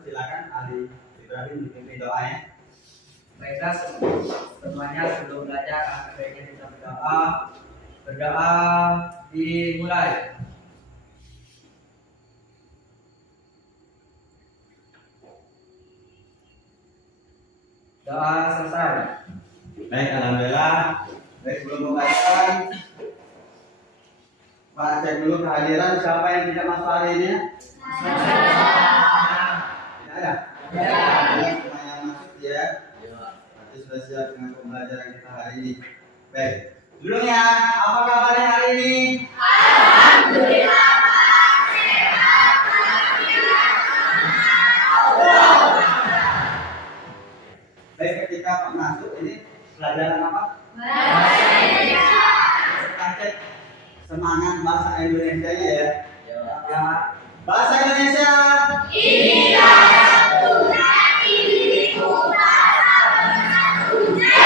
silakan Ali Ibrahim dipimpin doanya. Baiklah semuanya, sebelum belajar sebaiknya kita berdoa. Berdoa dimulai. Doa selesai. Baik, alhamdulillah. Baik, sebelum pembacaan, Pak cek dulu kehadiran siapa yang tidak masuk hari ini? Tidak ada? Semua yang masuk ya. Berarti sudah siap dengan pembelajaran kita hari ini. Baik, dulunya apa kabarnya hari ini? Alhamdulillah. Baik, ketika Pak masuk ini pelajaran apa? Bahasa Indonesia. Kita cek semangat bahasa Indonesia ya. Ya. Bahasa Indonesia. Inilah Tuhan diriku bahasa bersatunya.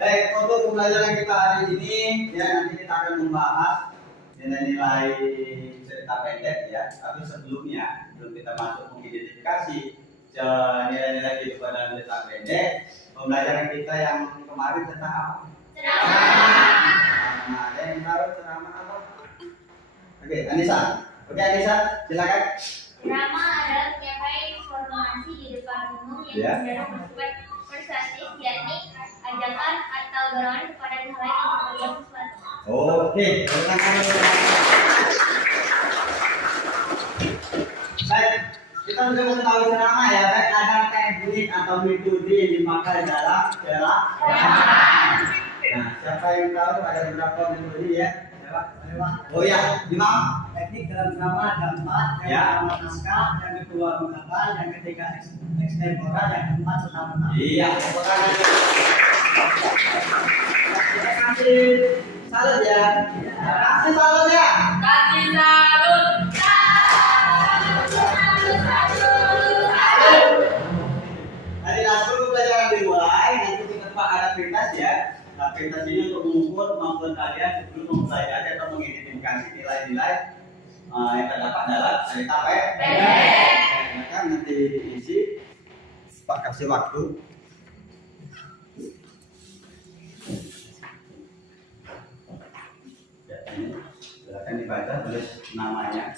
Baik, untuk pembelajaran kita hari ini ya, nanti kita akan membahas nilai-nilai cerita pendek ya. Tapi sebelumnya, sebelum kita masuk mengidentifikasi nilai-nilai kehidupan dalam cerita pendek, pembelajaran kita yang kemarin tentang apa? Ceramah. Nah, ada yang tahu ceramah apa? Oke, Anissa. Oke, Anissa, silakan. Ceramah adalah penyampaian informasi di depan umum yang Ya. cenderung bersifat persuasif, yakni ajakan atau dorongan kepada hal lain untuk berbuat sesuatu. Oke, silakan. Baik, kita sudah mengetahui ceramah ya. Baik, ada teknik atau metode yang dipakai dalam ceramah. Nah, siapa yang tahu ada beberapa metode ya? Oh ya, Imam. Teknik dalam ceramah ada 4, yang Ya. pertama naskah, yang kedua menghafal, yang ketiga ekstempora, yang keempat serta-merta. Iya, pokoknya. Kita kasih salut ya. Kasih salut ya. Kasih salut. Dari langsung pelajaran dimulai, nanti di tempat ada pintas ya. Nah, pintas ini untuk mengukur kemampuan kalian sebelum mempelajari atau mengidentifikasi nilai-nilai yang terdapat dalam cerita pendek. Maka nanti diisi, Pak kasih waktu. Ya, ini silakan dibaca, tulis namanya.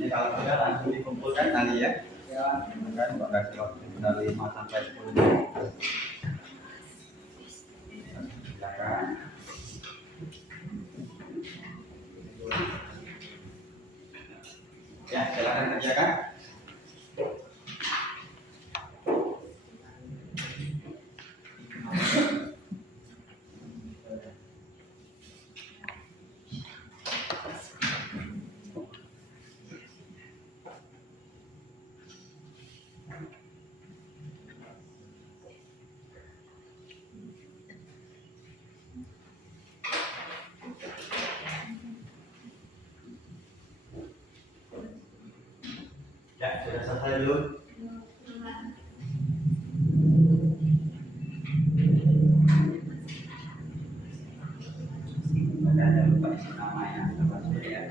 Ini kalau sudah langsung dikumpulkan tadi ya. Ya, kan Pak kasih waktu dari 5 sampai 10 menit. Silakan. Ya, silakan kerjakan. Ya, sudah selesai dulu. Ada lupa isi namanya, apa ya.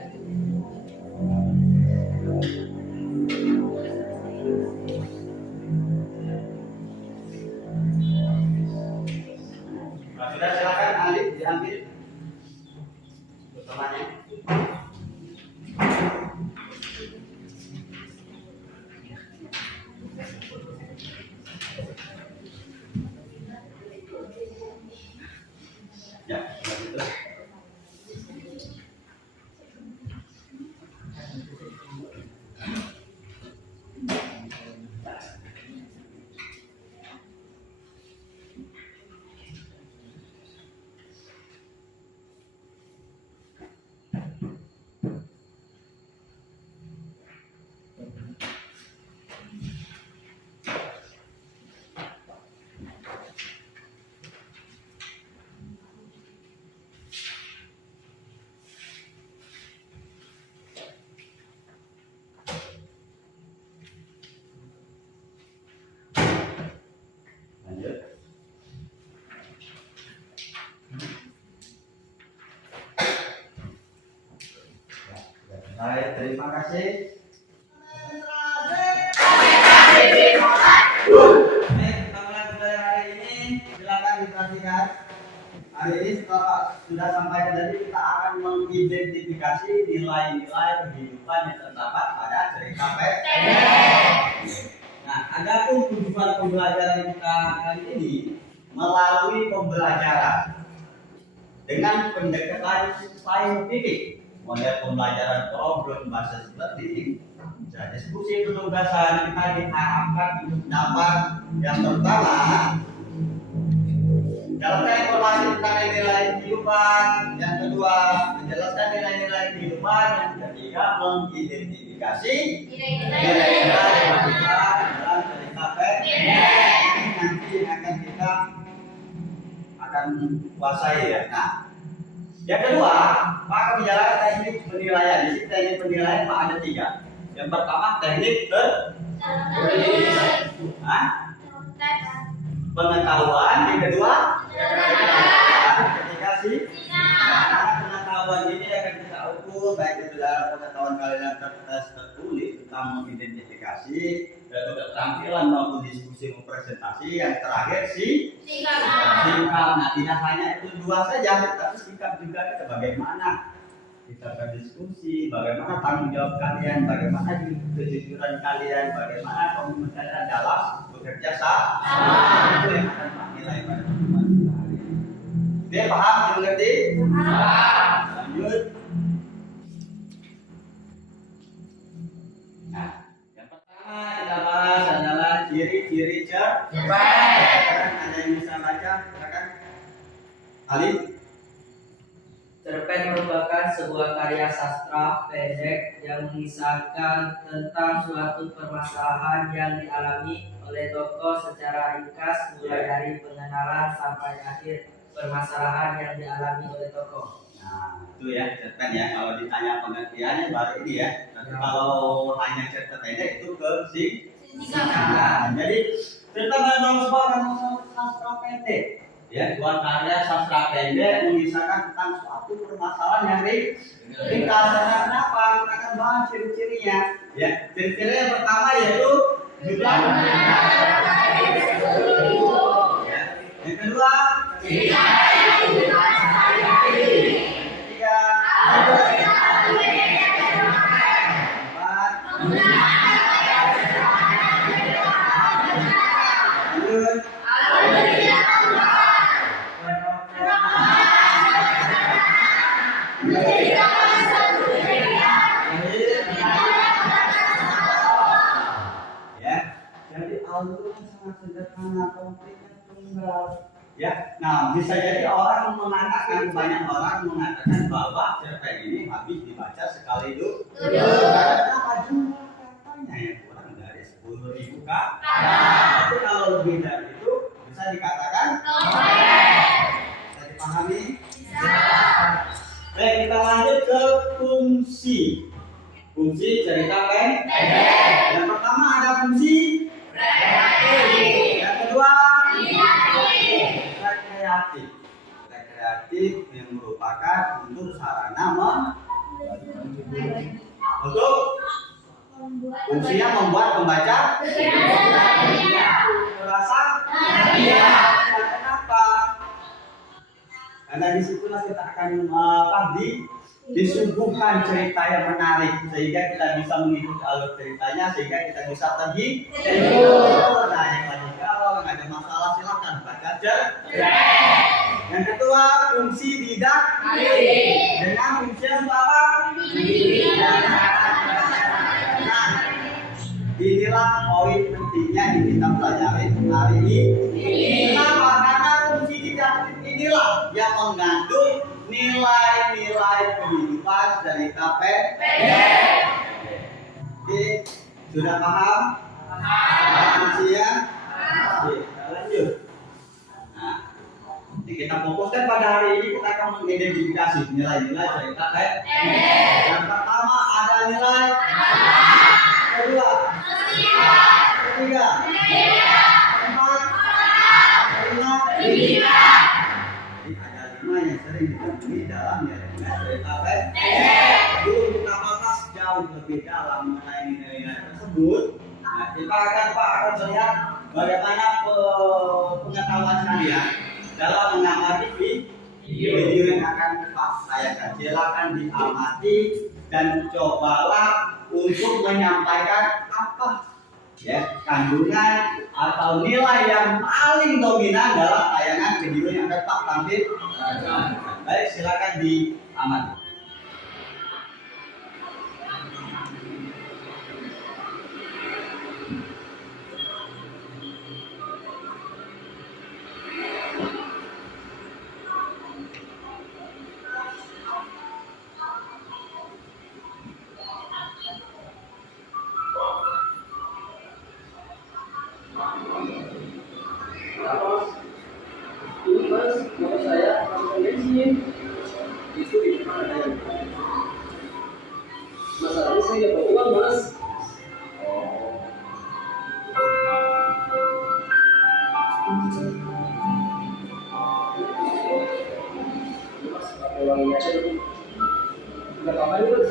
Nah, sudah silakan Ali diambil temannya. Baik, terima kasih. Baik, kita mulai belajar hari ini. Silakan diperhatikan. Hari ini setelah sudah sampai ke tadi, kita akan mengidentifikasi nilai-nilai kehidupan yang terdapat pada cerita pendek. Nah, adapun tujuan pembelajaran kita kali ini melalui pembelajaran dengan pendekatan saintifik, model pembelajaran problem bahasa seperti bisa diskusi penugasan. Kita diharapkan untuk dapat yang pertama dalamkan informasi tentang nilai kehidupan, yang kedua menjelaskan nilai-nilai kehidupan, yang ketiga mengidentifikasi nilai-nilai kehidupan dalam cerita pendek. Nanti akan kita akan kuasai ya. Nah, yang kedua, Pak menjalankan teknik penilaian. Di sini teknik penilaian Pak ada 3. Yang pertama teknik pengetahuan, yang kedua ketiga pengetahuan ini akan kita ukur baik itu dalam pengetahuan kalian tertulis tentang mengidentifikasi dan keterampilan maupun diskusi presentasi. Yang terakhir sikap. Nah, tidak hanya itu 2 saja, tapi sikap juga kita bagaimana kita berdiskusi, bagaimana tanggung jawab kalian, bagaimana kejujuran kalian, bagaimana komitmen kalian dalam bekerja sama. Itu yang akan menilai pada pertemuan kita hari ini. Dia paham, dimengerti? Paham. Lanjut. Nah, yang pertama kita bahas adalah ciri-ciri cerpen. Ada yang bisa baca, silakan. Ali. Cerpen merupakan sebuah karya sastra pendek yang mengisahkan tentang suatu permasalahan yang dialami oleh tokoh secara ringkas, mulai dari pengenalan sampai akhir permasalahan yang dialami oleh tokoh. Nah, itu ya cerpen ya. Kalau ditanya pengertiannya baru ini ya. Tapi kalau hanya cerpen pendek itu ke singkatan. Jadi cerpen dalam sebuah sastra pendek. Ya, sebuah karya sastra pendek mengisahkan tentang suatu permasalahan yang ringkas. Kenapa? Kita akan bahas ciri-cirinya. Ya, ciri-ciri yang pertama yaitu jumlah. Ya. Yang kedua, ketiga. Ya, nah bisa jadi orang mengatakan, banyak orang mengatakan bahwa cerpen ini habis dibaca sekali dulu. Karena jumlah katanya yang kurang dari 10.000 kata. Tapi kalau lebih dari itu bisa dikatakan bisa dipahami? Bisa. Baik, kita lanjut ke fungsi. Fungsi cerita pendek. Yang pertama ada fungsi yang kedua rekreatif yang merupakan untuk sarana untuk fungsinya membuat pembaca merasa kenapa? Karena disitulah kita akan disuguhkan cerita yang menarik sehingga kita bisa mengikuti alur ceritanya, sehingga kita bisa terhibur. Nah, yang lagi kalau nggak ada masalah silakan baca cerpen. Yang kedua fungsi didaktik dengan fungsi apa? Nah, inilah poin pentingnya yang kita pelajari hari ini. Kenapa? Karena fungsi didaktik inilah yang mengandung nilai-nilai kehidupan cerita pendek. Oke, sudah paham? Paham ya? Oke, kita lanjut. Nah, yang kita fokuskan pada hari ini kita akan mengidentifikasi nilai-nilai cerita pendek. Yang pertama ada nilai. Kedua, ketiga, keempat, kelima. Ada 5 yang sering ditemui dalam nilai cerita pendek. Dulu kita bahas mengetahui lebih dalam mengenai nilai-nilai tersebut, nah, kita akan melihat bagaimana pengetahuan kalian dalam mengamati video yang akan Pak sayakan. Silakan diamati dan cobalah untuk menyampaikan apa ya kandungan atau nilai yang paling dominan dalam tayangan video yang akan Pak tampil. Baik, silakan diamati. Ini mas, mau saya masukkan bensin itu di mana ya? Masalahnya saya nggak bawa uang mas. Mas, pakai uang ini aja dulu. Nggak apa-apa nih mas.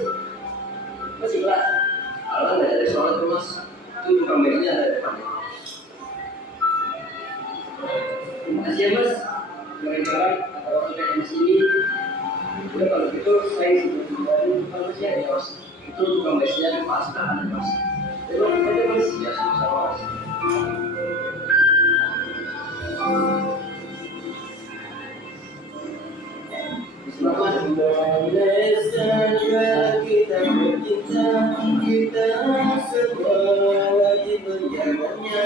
Mas ikhlas. Alah nggak ada soal itu mas. Itu kameranya ada di depannya. Terima kasih ya mas. Jalan-jalan atau waktu kayak di sini. Udah kalau gitu saya sudah kembali bukan mas ya mas. Itu tukang mesnya di pas kan mas. Terima kasih mas. Ya sama-sama mas. Bismillahirrahmanirrahim. Kita bercinta, kita semua wajib menjaganya.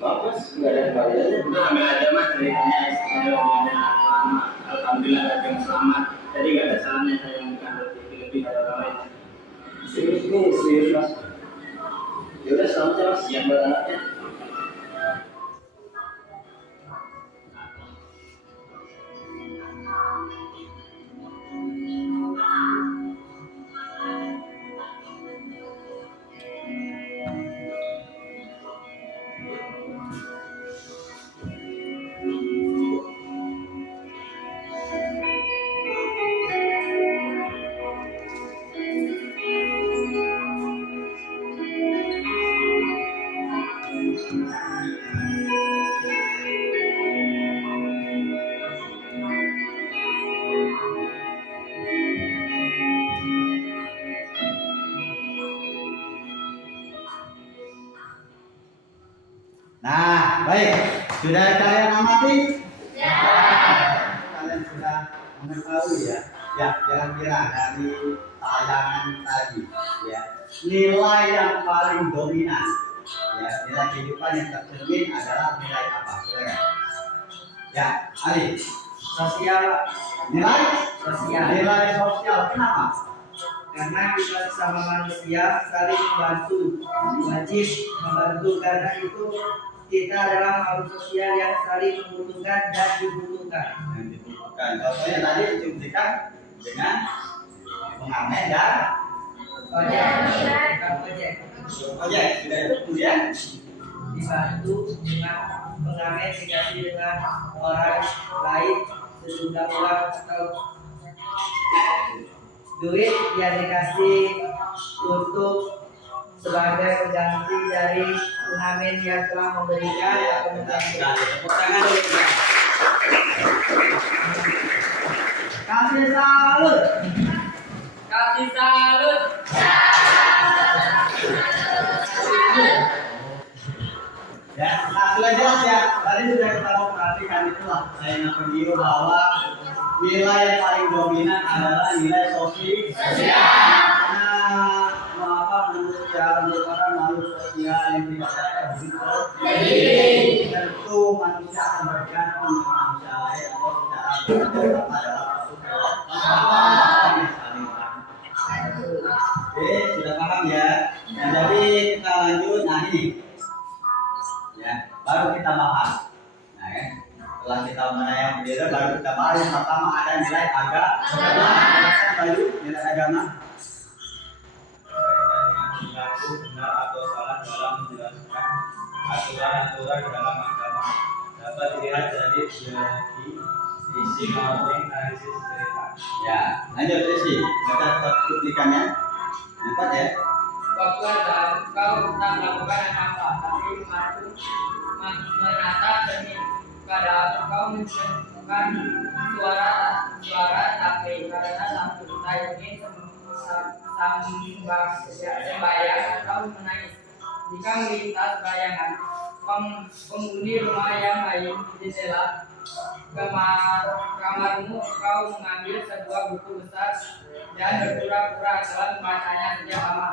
Mas, nggak ada kembaliannya? Nggak ada mas, ceritanya saya udah lama. Alhamdulillah ada yang selamat. Jadi nggak ada salahnya saya memberikan rezeki lebih dari orang lain. Serius nih, serius mas. Ya udah selamat ya mas, siap buat anaknya. Nah, baik. Sudah kalian amati? Ya. Kalian sudah mengetahui ya. Ya, kira-kira dari tayangan tadi, ya. Nilai yang paling dominan, ya, nilai kehidupan yang tercermin adalah nilai apa? Silakan. Ya, Ali. Sosial, Nilai sosial. Nilai sosial. Kenapa? Karena kita sesama manusia saling membantu, wajib membantu. Karena itu kita adalah makhluk sosial yang saling membutuhkan dan dibutuhkan. Yang dibutuhkan. Contohnya tadi dicuplikan dengan pengamen dan Ojek, bukan ojek. ojek. Sudah itu kemudian Dibantu dengan pengamen dikasih dengan orang lain sejumlah uang atau duit yang dikasih untuk sebagai pengganti dari pengamen yang telah memberikan atau membantu. tepuk tangan dulu. Kasih salut. Kasih salut. Ya, nah sudah jelas ya. Tadi sudah kita mau perhatikan itulah saya video bahwa nilai yang paling dominan adalah nilai sosial. Nah, manusia merupakan makhluk sosial yang tidak dapat hidup. Tentu manusia akan bergantung dengan manusia lain atau secara bergantung adalah satu kelompok yang saling rangkul. Oke, sudah paham ya? Nah, jadi kita lanjut. Nah ini, ya, baru kita bahas. Nah, ya. Setelah kita menayang bendera, baru kita bahas. Yang pertama ada nilai agama. Baru nilai agama. Mengaku benar atau salah dalam menjelaskan aturan-aturan dalam agama dapat dilihat dari isi mounting analisis cerita. Ya, lanjut isi. Baca cuplikannya. Empat ya. Waktu ada kau tak melakukan apa-apa, tapi menatap cermin. Padahal kau mendengarkan suara tapi karena lampu tak ingin sembahyang atau menangis. Jika melintas bayangan penghuni rumah yang lain di jendela kamarmu, kau mengambil sebuah buku besar dan berpura-pura dalam membacanya sejak lama.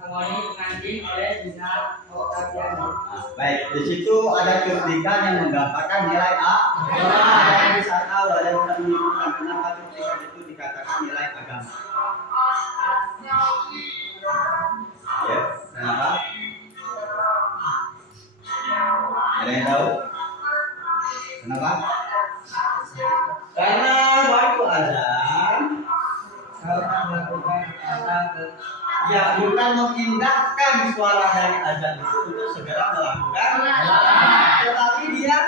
Harmoni pengantin oleh Dina Oktaviani. Baik, di situ ada cuplikan yang menggambarkan nilai A. Ada yang bisa tahu, ada yang bisa menyimpulkan kenapa cuplikan itu dikatakan nilai agama. Ya, kenapa? Ada yang tahu? Kenapa? Karena waktu azan Kau tak melakukan apa ya bukan memindahkan suara dari azan itu untuk segera melakukan, tetapi dia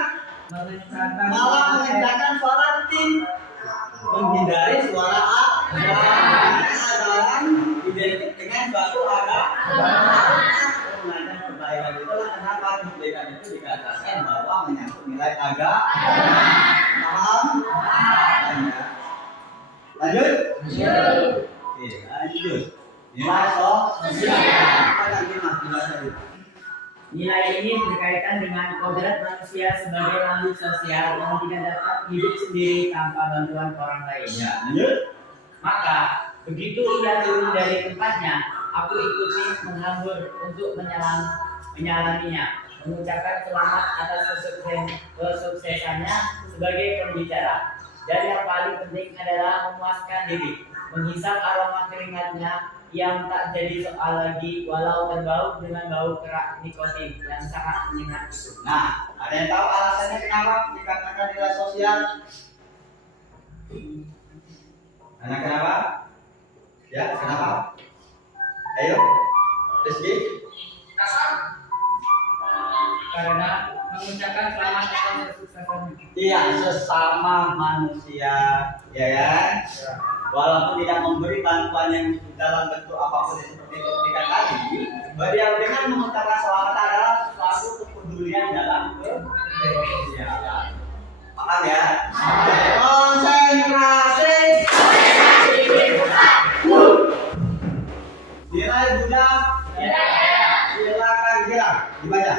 malah mengencangkan suara tin, menghindari suara a. Azan identik dengan suatu agama. Mengajar kebaikan itulah kenapa kebaikan itu dikatakan bahwa menyangkut nilai agama. Paham? Lanjut. Oke, lanjut. Nilai Nilai ini berkaitan dengan kodrat manusia sebagai makhluk sosial yang tidak dapat hidup sendiri tanpa bantuan orang lain. Ya, lanjut. Maka begitu ia turun dari tempatnya, aku ikuti menghambur untuk menyalaminya, mengucapkan selamat atas kesuksesannya sebagai pembicara. Dan yang paling penting adalah memuaskan diri, menghisap aroma keringatnya yang tak jadi soal lagi walau berbau dengan bau kerak nikotin yang sangat menyengat itu. Nah, ada yang tahu alasannya kenapa dikatakan nilai sosial? Karena kenapa? Ya, kenapa? Ayo, Rizky. Karena mengucapkan selamat atas kesuksesannya. Iya, sesama manusia, ya kan? Walaupun tidak memberi bantuan yang dalam bentuk apapun seperti itu tidak tadi, dia dengan mengucapkan selamat adalah suatu kepedulian dalam kesosialan. Paham ya? Konsentrasi. Nilai budak. Silakan gerak dibaca.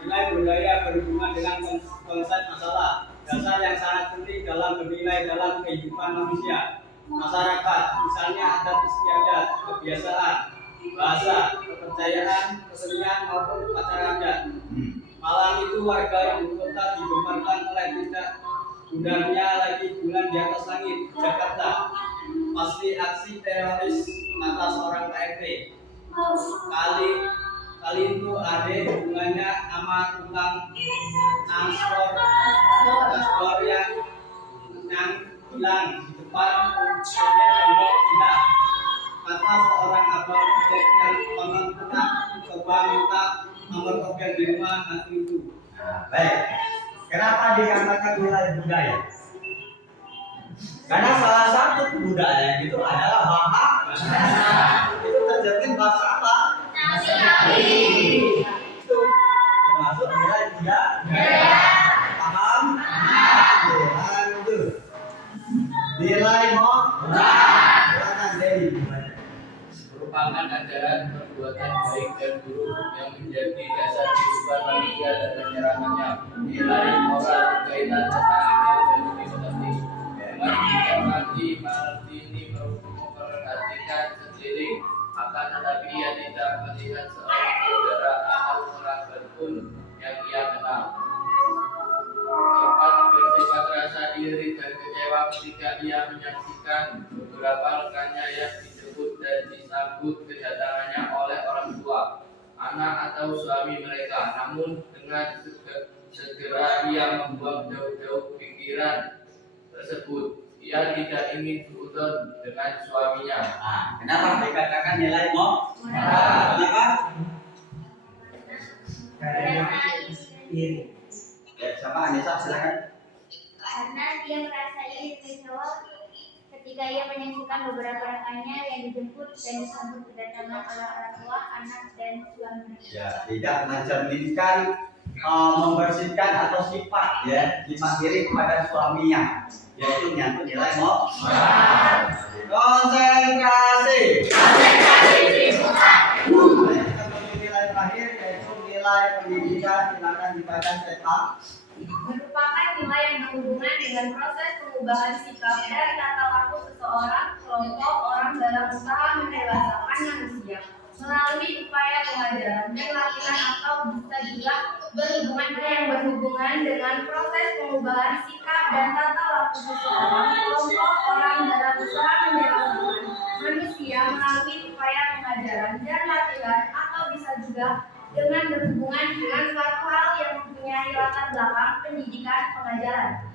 Nilai budaya berhubungan dengan konsep masalah dasar yang sangat penting dalam bernilai dalam kehidupan manusia. Masyarakat, misalnya adat istiadat, kebiasaan, bahasa, kepercayaan, kesenian maupun upacara adat. Malam itu warga yang kota digemparkan oleh tidak budarnya lagi bulan di atas langit Jakarta. Pasti aksi teroris atas orang KFP. Kali itu ada hubungannya sama tukang transport yang hilang di depan tembok pindah. Kata seorang abang ojek yang bangun pernah coba minta nomor organ di rumah hantu itu. Baik. Kenapa dikatakan nilai budaya? Karena salah satu kebudayaan itu adalah bahasa. Itu terjadi bahasa apa? Itu termasuk nilai budaya. Paham? Lanjut. Nilai silakan Dedi. Merupakan ajaran perbuatan baik dan buruk yang menjadi dasar kehidupan manusia dan masyarakatnya. Nilai moral berkaitan tentang akal dan budi pekerti. Menghormati Martini memperhatikan sekeliling, akan tetapi ia tidak melihat seorang saudara atau orang pun yang ia kenal. Sempat bersifat rasa iri dan kecewa ketika ia menyaksikan beberapa rekannya yang dijemput dan disambut kedatangannya oleh orang tua, anak atau suami mereka. Namun dengan segera ia membuang jauh-jauh pikiran tersebut. Ia tidak ingin berurusan dengan suaminya. Nah, kenapa dikatakan nilai kenapa? karena iri. Ya, siapa Anissa silakan. karena dia merasa istimewa ketika ia menyaksikan beberapa rekannya yang dijemput dan disambut kedatangan oleh orang tua, anak, dan suami. Ya, tidak mencerminkan membersihkan atau sifat ya sifat diri kepada suaminya, yaitu menyangkut nilai moral. Konsentrasi. Nilai terakhir yaitu nilai pendidikan. Silakan dibaca cetak. Merupakan nilai yang berhubungan dengan proses pengubahan sikap dan tata laku seseorang, kelompok orang dalam usaha mendewasakan manusia melalui upaya pengajaran dan latihan, atau bisa juga berhubungan dengan proses pengubahan sikap dan tata laku seseorang, kelompok orang dalam usaha mendewasakan manusia melalui upaya pengajaran dan latihan, atau bisa juga dengan berhubungan dengan suatu hal yang mempunyai latar belakang pendidikan pengajaran.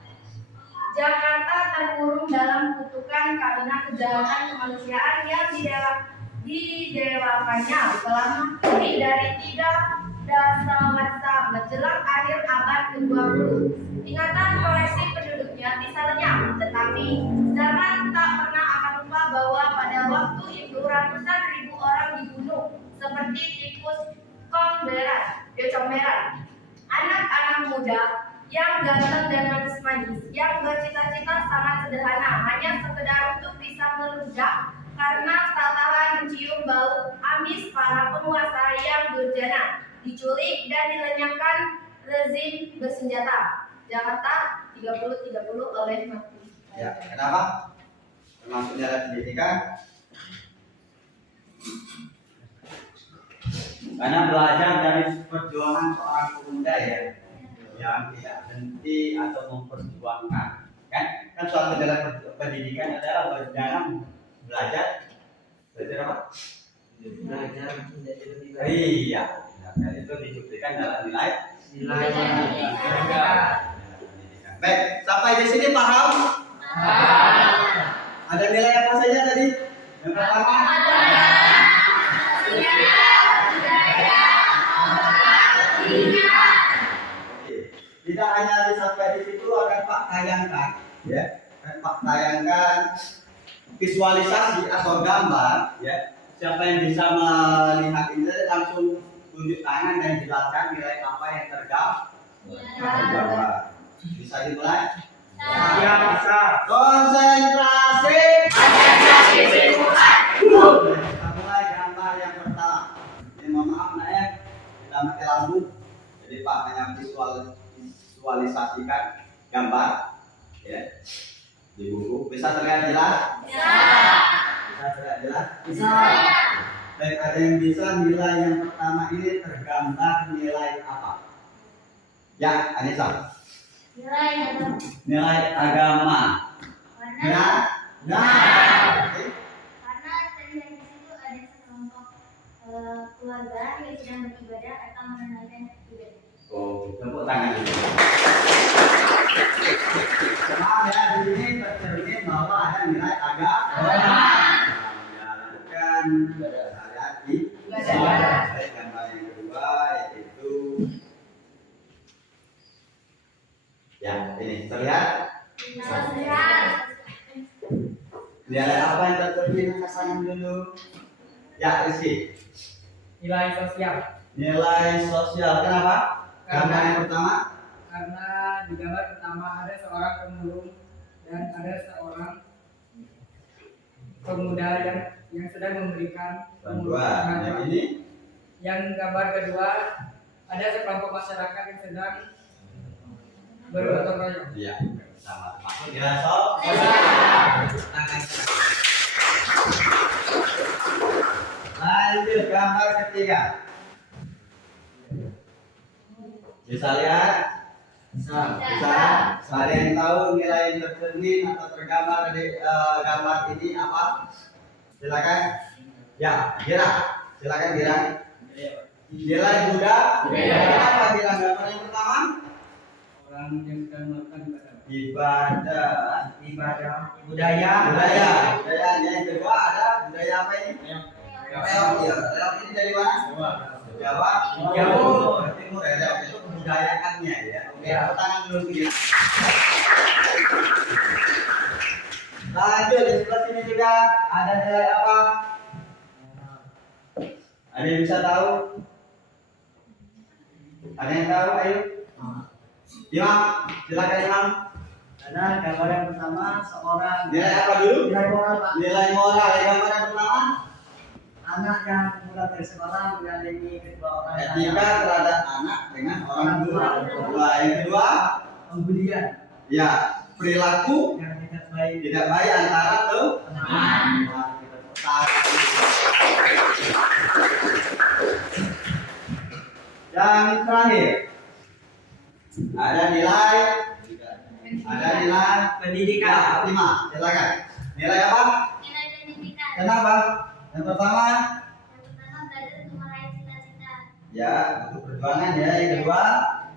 Jakarta terkurung dalam kutukan karena kejahatan kemanusiaan yang didewakannya selama lebih dari 3 dasawarsa menjelang akhir abad ke-20. Ingatan koleksi penduduknya bisa lenyap, tetapi zaman tak pernah akan lupa bahwa pada waktu itu ratusan ribu orang dibunuh seperti tikus comberan, anak-anak muda yang ganteng dan manis-manis, yang bercita-cita sangat sederhana, hanya sekedar untuk bisa meledak karena tak tahan mencium bau amis para penguasa yang durjana, diculik dan dilenyapkan rezim bersenjata. Jakarta 3030 oleh Mati. Ya, kenapa? Termasuk nilai pendidikan. Karena belajar dari perjuangan seorang pemuda ya, yang tidak berhenti atau memperjuangkan, kan suatu nilai pendidikan adalah belajar apa? Belajar menjadi lebih baik. Iya, nah, itu dicukupkan dalam nilai pendidikan. Baik, sampai di sini paham? Ada nilai apa saja tadi? Yang pertama? Tidak hanya sampai di situ, akan Pak tayangkan, ya, Pak tayangkan visualisasi atau gambar, ya. Siapa yang bisa melihat ini langsung tunjuk tangan dan jelaskan nilai apa yang tergambar. Bisa dimulai? Ya, bisa. Konsentrasi. Kita mulai gambar yang pertama. Ini mohon maaf nak ya, kita pakai lampu. Jadi Pak hanya visualisasikan gambar, ya, di buku. Bisa terlihat jelas? Bisa terlihat jelas? Bisa. Baik, ada yang bisa nilai yang pertama ini tergambar nilai apa? Ya, Anissa. Nilai agama. Karena Oke. karena terlihat di situ ada sekelompok keluarga yang sedang beribadah atau menunaikan ibadah. Oh, tepuk tangan dulu. Maaf ya, di sini tercermin bahwa ada nilai agama. Menjalankan syariat ibadah. Baik, gambar yang kedua yaitu ya ini terlihat. Nilai apa yang tercermin? Angkat tangan dulu. Ya, Rizky. Nilai sosial. Nilai sosial. Kenapa? Gambar yang pertama. Karena di gambar pertama ada seorang pemulung dan ada seorang pemuda yang sedang memberikan Bantuan. Yang ini Yang gambar kedua ada sekelompok masyarakat yang sedang bergotong royong. iya, sama. Masuk nilai sosial. Lanjut gambar ketiga. Bisa lihat? Bisa. Ada yang tahu nilai yang tercermin atau tergambar di gambar ini apa? Silakan. Ya, Gira. Silakan Gira. Nilai Buddha. Apa Gira gambar yang pertama? Orang yang sedang melakukan Ibadah. Budaya. Yang kedua ada budaya apa ini? Reok. Ya, reok ini dari mana? Jawa. Timur. Timur ya, reok itu kebudayaannya ya. Oke, tepuk tangan dulu begini. Lanjut di sebelah sini juga ada nilai apa? Ada yang bisa tahu? Ada yang tahu? Ayo. Imam, silakan Imam. Ada gambar yang pertama seorang Nilai apa dulu? nilai moral Pak. Nilai moral. Gambar yang pertama. Anak yang pulang dari sekolah menyayangi kedua orang Etika terhadap anak dengan orang tua. Yang kedua, pembulian ya perilaku yang tidak baik tidak baik antara teman. Yang terakhir ada nilai Pendidikan. 5. Silakan. Nilai apa? Nilai pendidikan. Kenapa? Yang pertama Yang pertama belajar untuk meraih cita-cita. ya untuk perjuangan ya. Yang kedua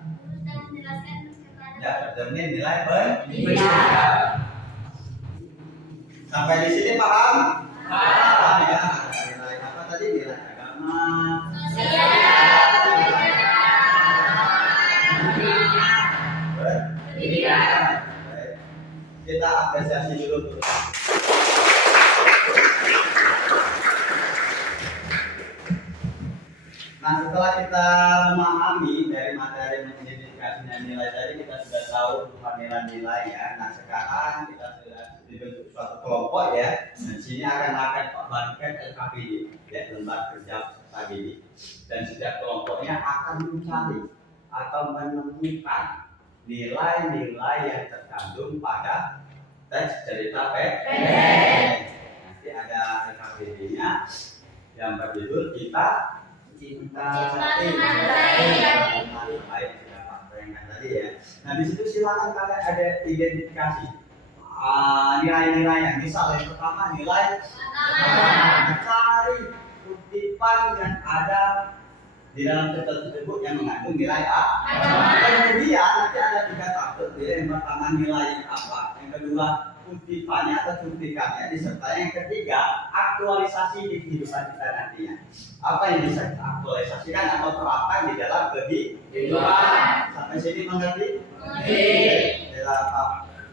Lurus dan menjelaskan kepada ya tercermin nilai pendidikan. Pendidikan. Sampai di sini paham? Paham ya. Nilai apa tadi? Nilai agama. pendidikan. Baik. Kita apresiasi dulu tuh. Nah, setelah kita memahami dari materi mengidentifikasinya nilai tadi, kita sudah tahu nilai-nilai ya. Nah, sekarang kita sudah dibentuk suatu kelompok ya. Dan sini akan bagikan LKPD, ya, lembar kerja KPD. Dan setiap kelompoknya akan mencari atau menemukan nilai-nilai yang terkandung pada teks cerita pendek. Nanti ada LKPD-nya yang berjudul Kita Cinta Baik, sudah Pak bayangkan tadi ya. Nah di situ silakan kalian ada identifikasi nilai-nilainya. Misal yang pertama nilai cari kutipan yang ada di dalam cerita tersebut yang mengandung nilai A. Kemudian nanti ada 3 tabel ya. Yang pertama nilai apa, yang kedua kutipannya atau cuplikannya, disertai yang ketiga aktualisasi di kehidupan kita nantinya. Apa yang bisa kita aktualisasikan atau terapkan di dalam kehidupan. Sampai sini mengerti? Adalah apa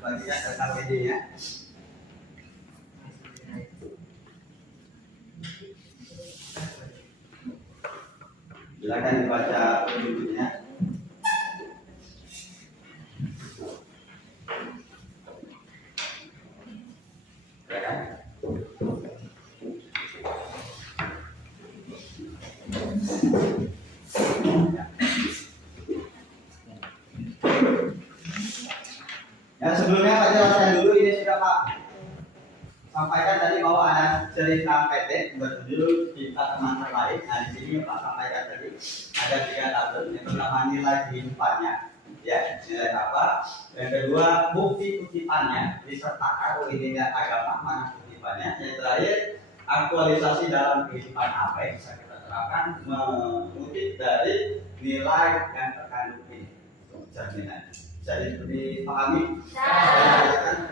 bagian LKPD ya. Silakan dibaca penjudulnya. Silakan. Ya sebelumnya Pak jelaskan dulu ini sudah Pak sampaikan tadi bahwa ada cerita pendek berjudul Cinta Teman Terbaik. Nah di sini Pak sampaikan tadi ada 3 tabel. Yang pertama nilai kehidupannya, ya nilai apa. Yang kedua bukti kutipannya disertakan oleh nilai agama mana kutipannya. Yang terakhir aktualisasi dalam kehidupan apa yang bisa kita terapkan mengutip dari nilai yang terkandung ini. Cerminan. Jadi dipahami?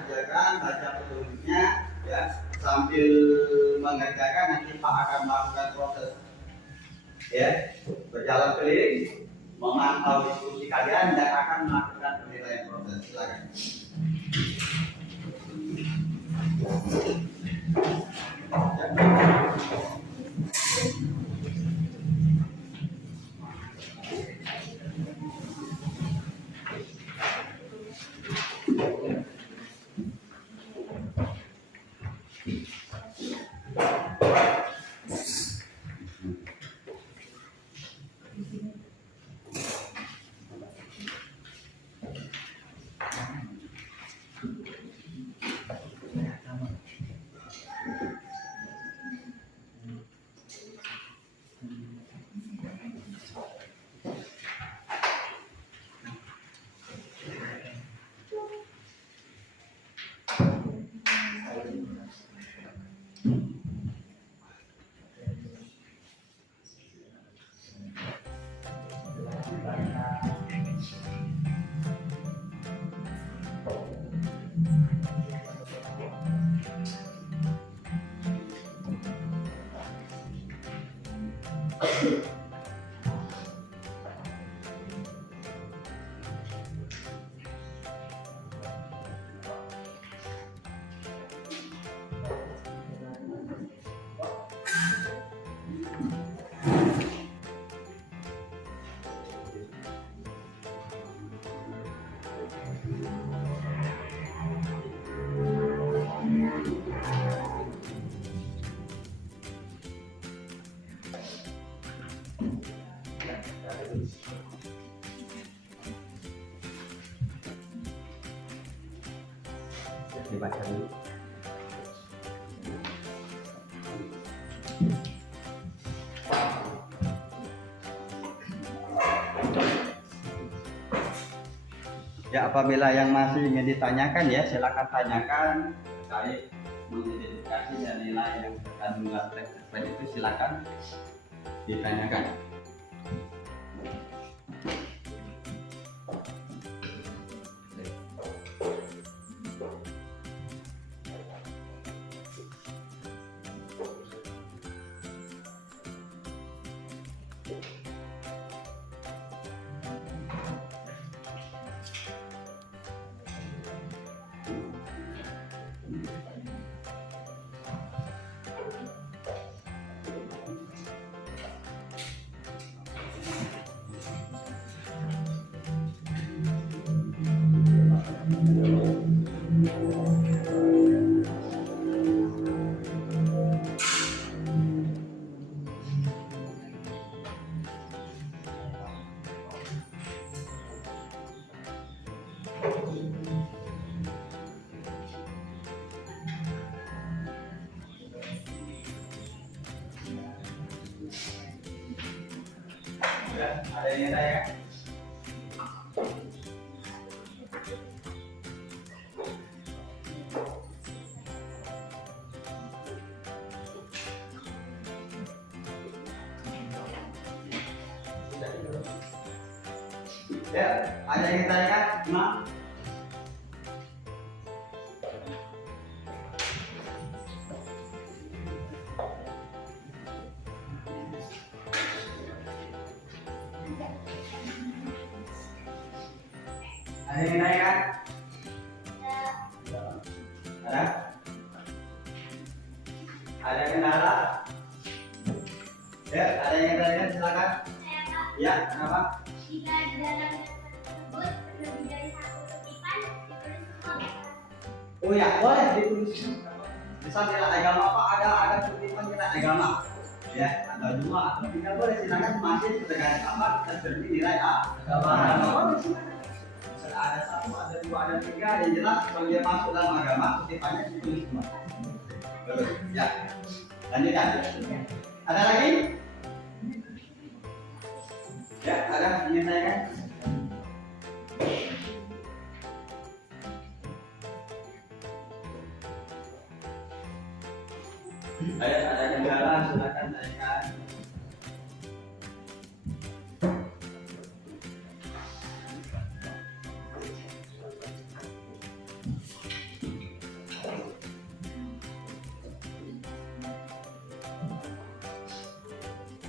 Kerjakan baca petunjuknya ya, sambil mengerjakan nanti Pak akan melakukan proses ya, berjalan keliling memantau diskusi kalian dan akan melakukan penilaian proses. Silakan. Dibaca dulu. Ya, apabila yang masih ingin ditanyakan ya silakan tanyakan terkait mengidentifikasi dan nilai yang terkandung dalam teks cerpen itu, silakan ditanyakan. Ya, ada yang tanya? Ya, ada yang tanya? Nah. Ada yang tanya? Ada? Ada yang kendala? Ya, ada yang tanya? Silakan. Ya, kenapa? Jika di dalam tersebut lebih dari satu kutipan, ditulis semua. Oh ya, boleh ditulis. Misal nilai agama apa, ada kutipan nilai agama. Ya, atau dua atau tiga boleh, silakan masih terkait apa terjadi nilai agama. Misal ada satu, ada dua, ada tiga, yang jelas kalau dia masuk dalam agama kutipannya ditulis semua. Betul. Ya, lanjutkan. Ada lagi? Ya, ada ingin tanyakan? Ada kendala, silakan tanyakan.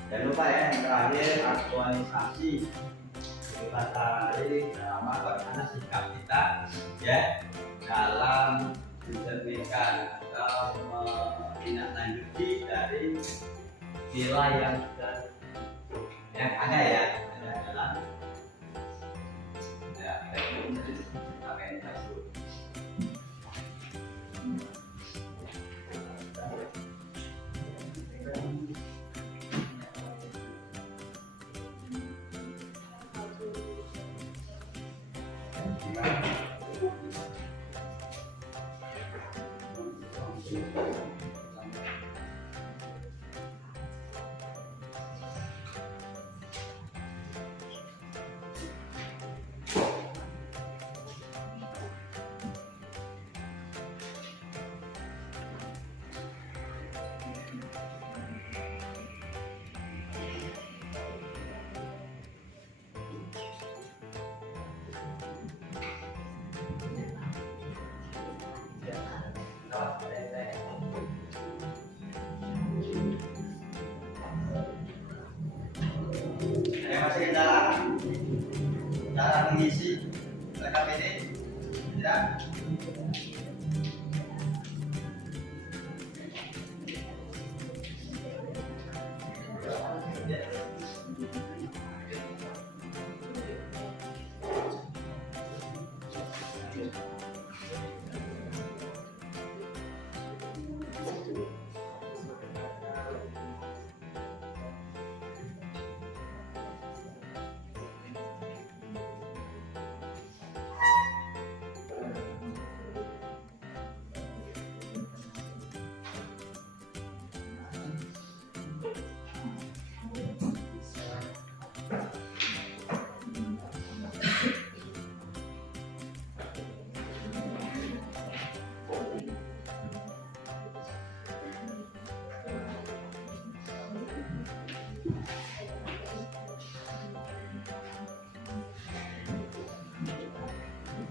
Jangan lupa ya, yang terakhir aktualisasi dari bagaimana sikap kita ya dalam mencerminkan atau menindaklanjuti dari nilai yang ada ya, ada dalam ya, apa yang kita sebut. Ada yang masih kendala? Cara mengisi KPD? Tidak?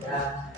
Ya.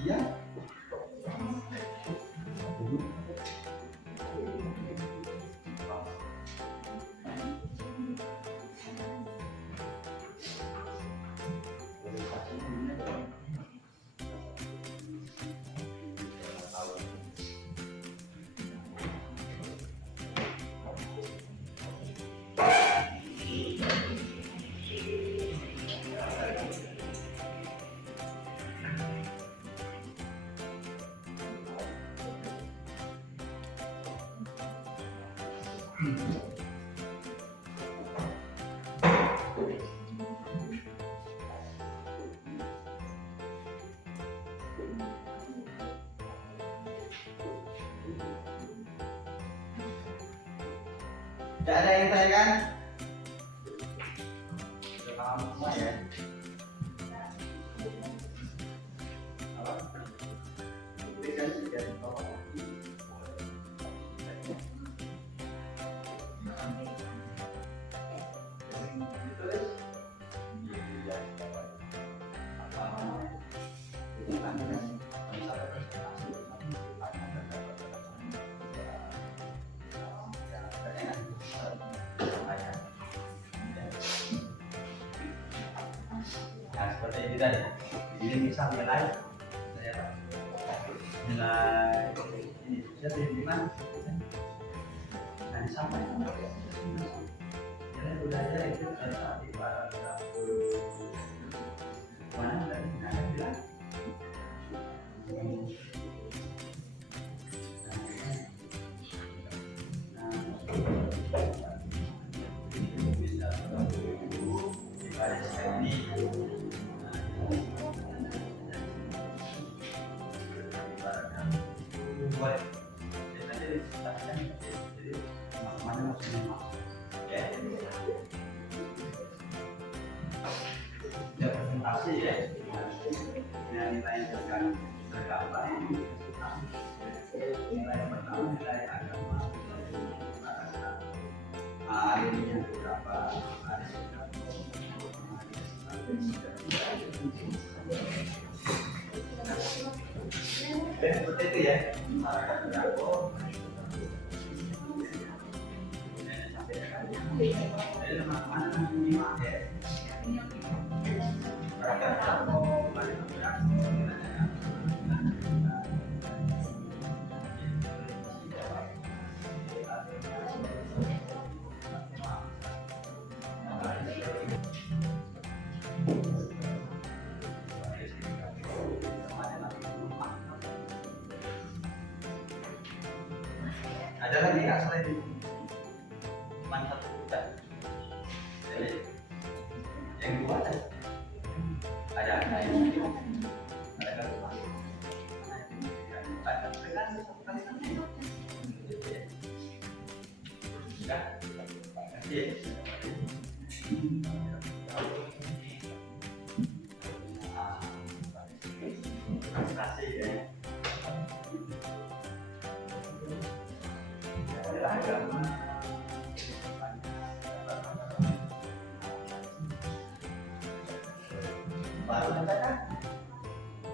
Iya. Tidak ada yang tanya kan? Sudah paham semua ya? Apa? Berikan saja di bawah. Nah, seperti ini tadi. Ini misal nilai nilai ini jadi di mana? Nah, sampai nilai budaya itu tadi pada mana tadi? Nah, bilang presentasi ya, nilai yang tergambar ini nilai yang pertama nilai agama, akhirnya beberapa seperti itu ya, masyarakat berlaku sampai teman-teman minimal ya. Ada lagi nggak selain itu? Cuma satu bukan. Yang dua ada yang ada kan? Ada kan? Yes. Kasih ya. Baru bacakan.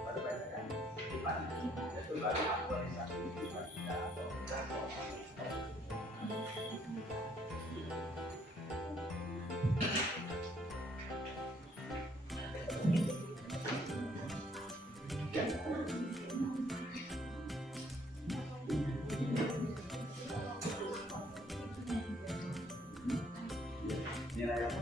Baru bacakan. Itu baru aktualisasi. Nilai apa?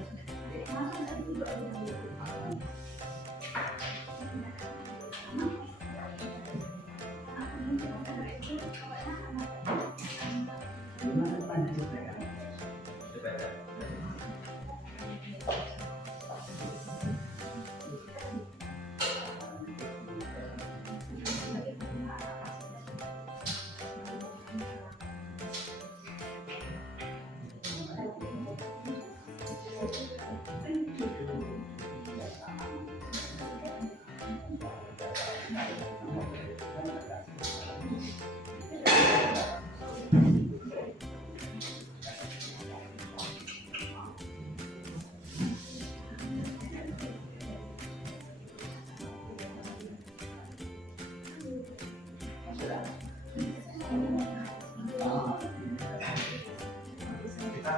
Kita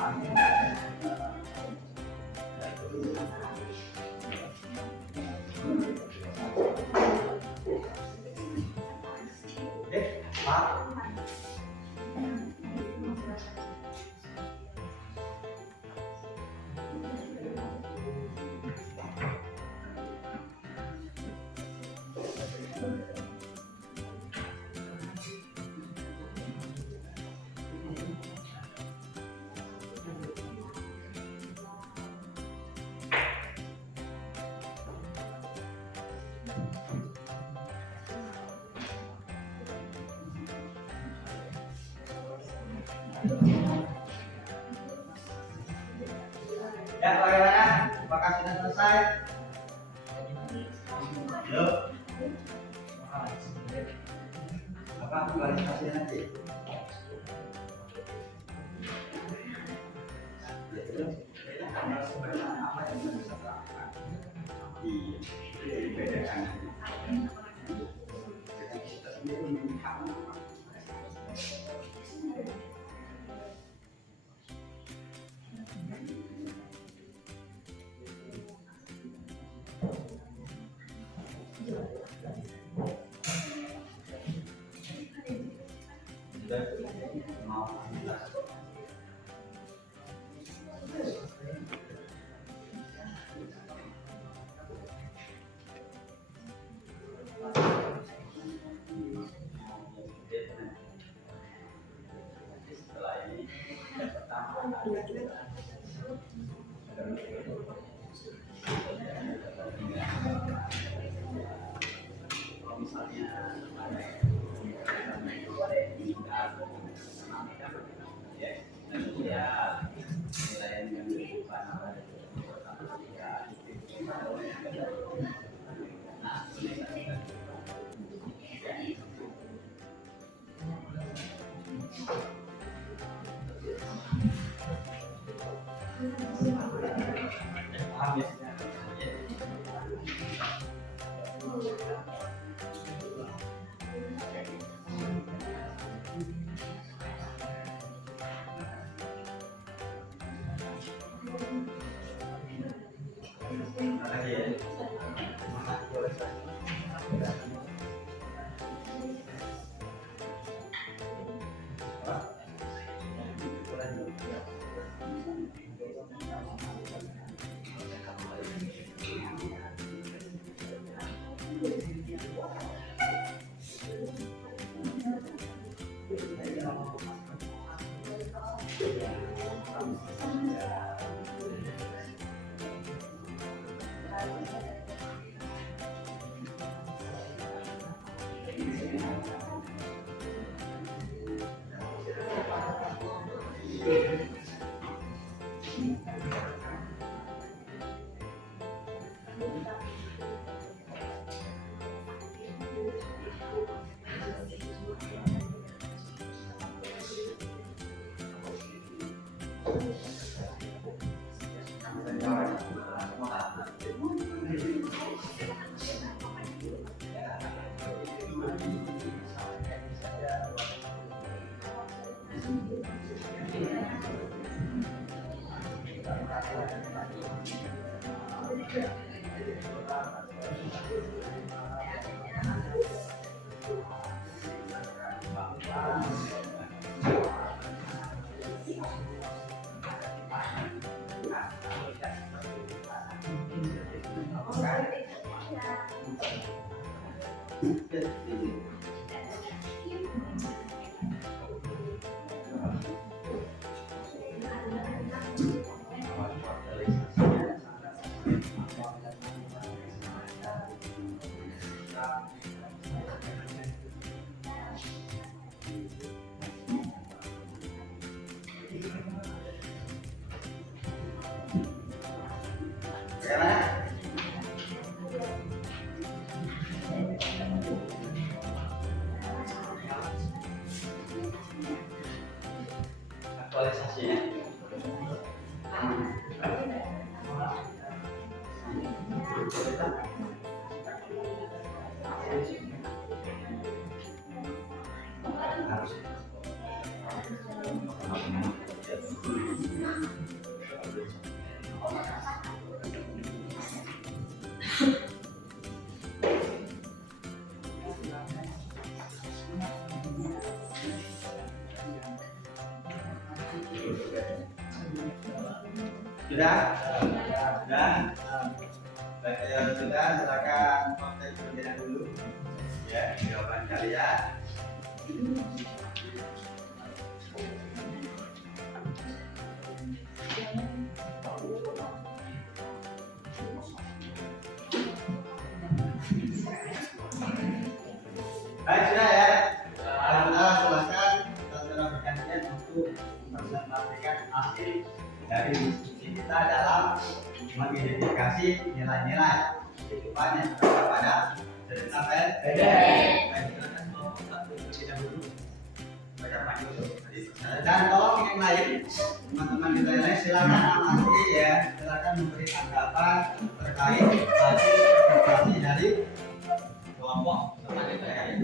ambil Pak. Ya, bagaimana? Apakah sudah selesai? Halo? Apa aktualisasi nanti? Apa yang bisa dilakukan? Dibedakan. Kita sendiri melihat. Mau jelas. Setelah ini yang pertama kalau misalnya ada ya nilai yang bukan Bagaimana? Aktualisasinya. Sudah? Sudah? Baik, ya sudah, silakan konten terlebih dulu. Ya, jawaban kalian. Baik, sudah ya. Alhamdulillah, silakan saudara bergantian untuk mempresentasikan hasil dari diskusi kita dalam mengidentifikasi nilai-nilai kehidupan yang terdapat pada cerita pendek. Baik, silakan kelompok satu terlebih dahulu. Baca maju dulu. Dan tolong yang lain, teman-teman kita yang lain silakan amati ya, silakan memberi tanggapan terkait hasil evaluasi dari kelompok teman kita yang lain.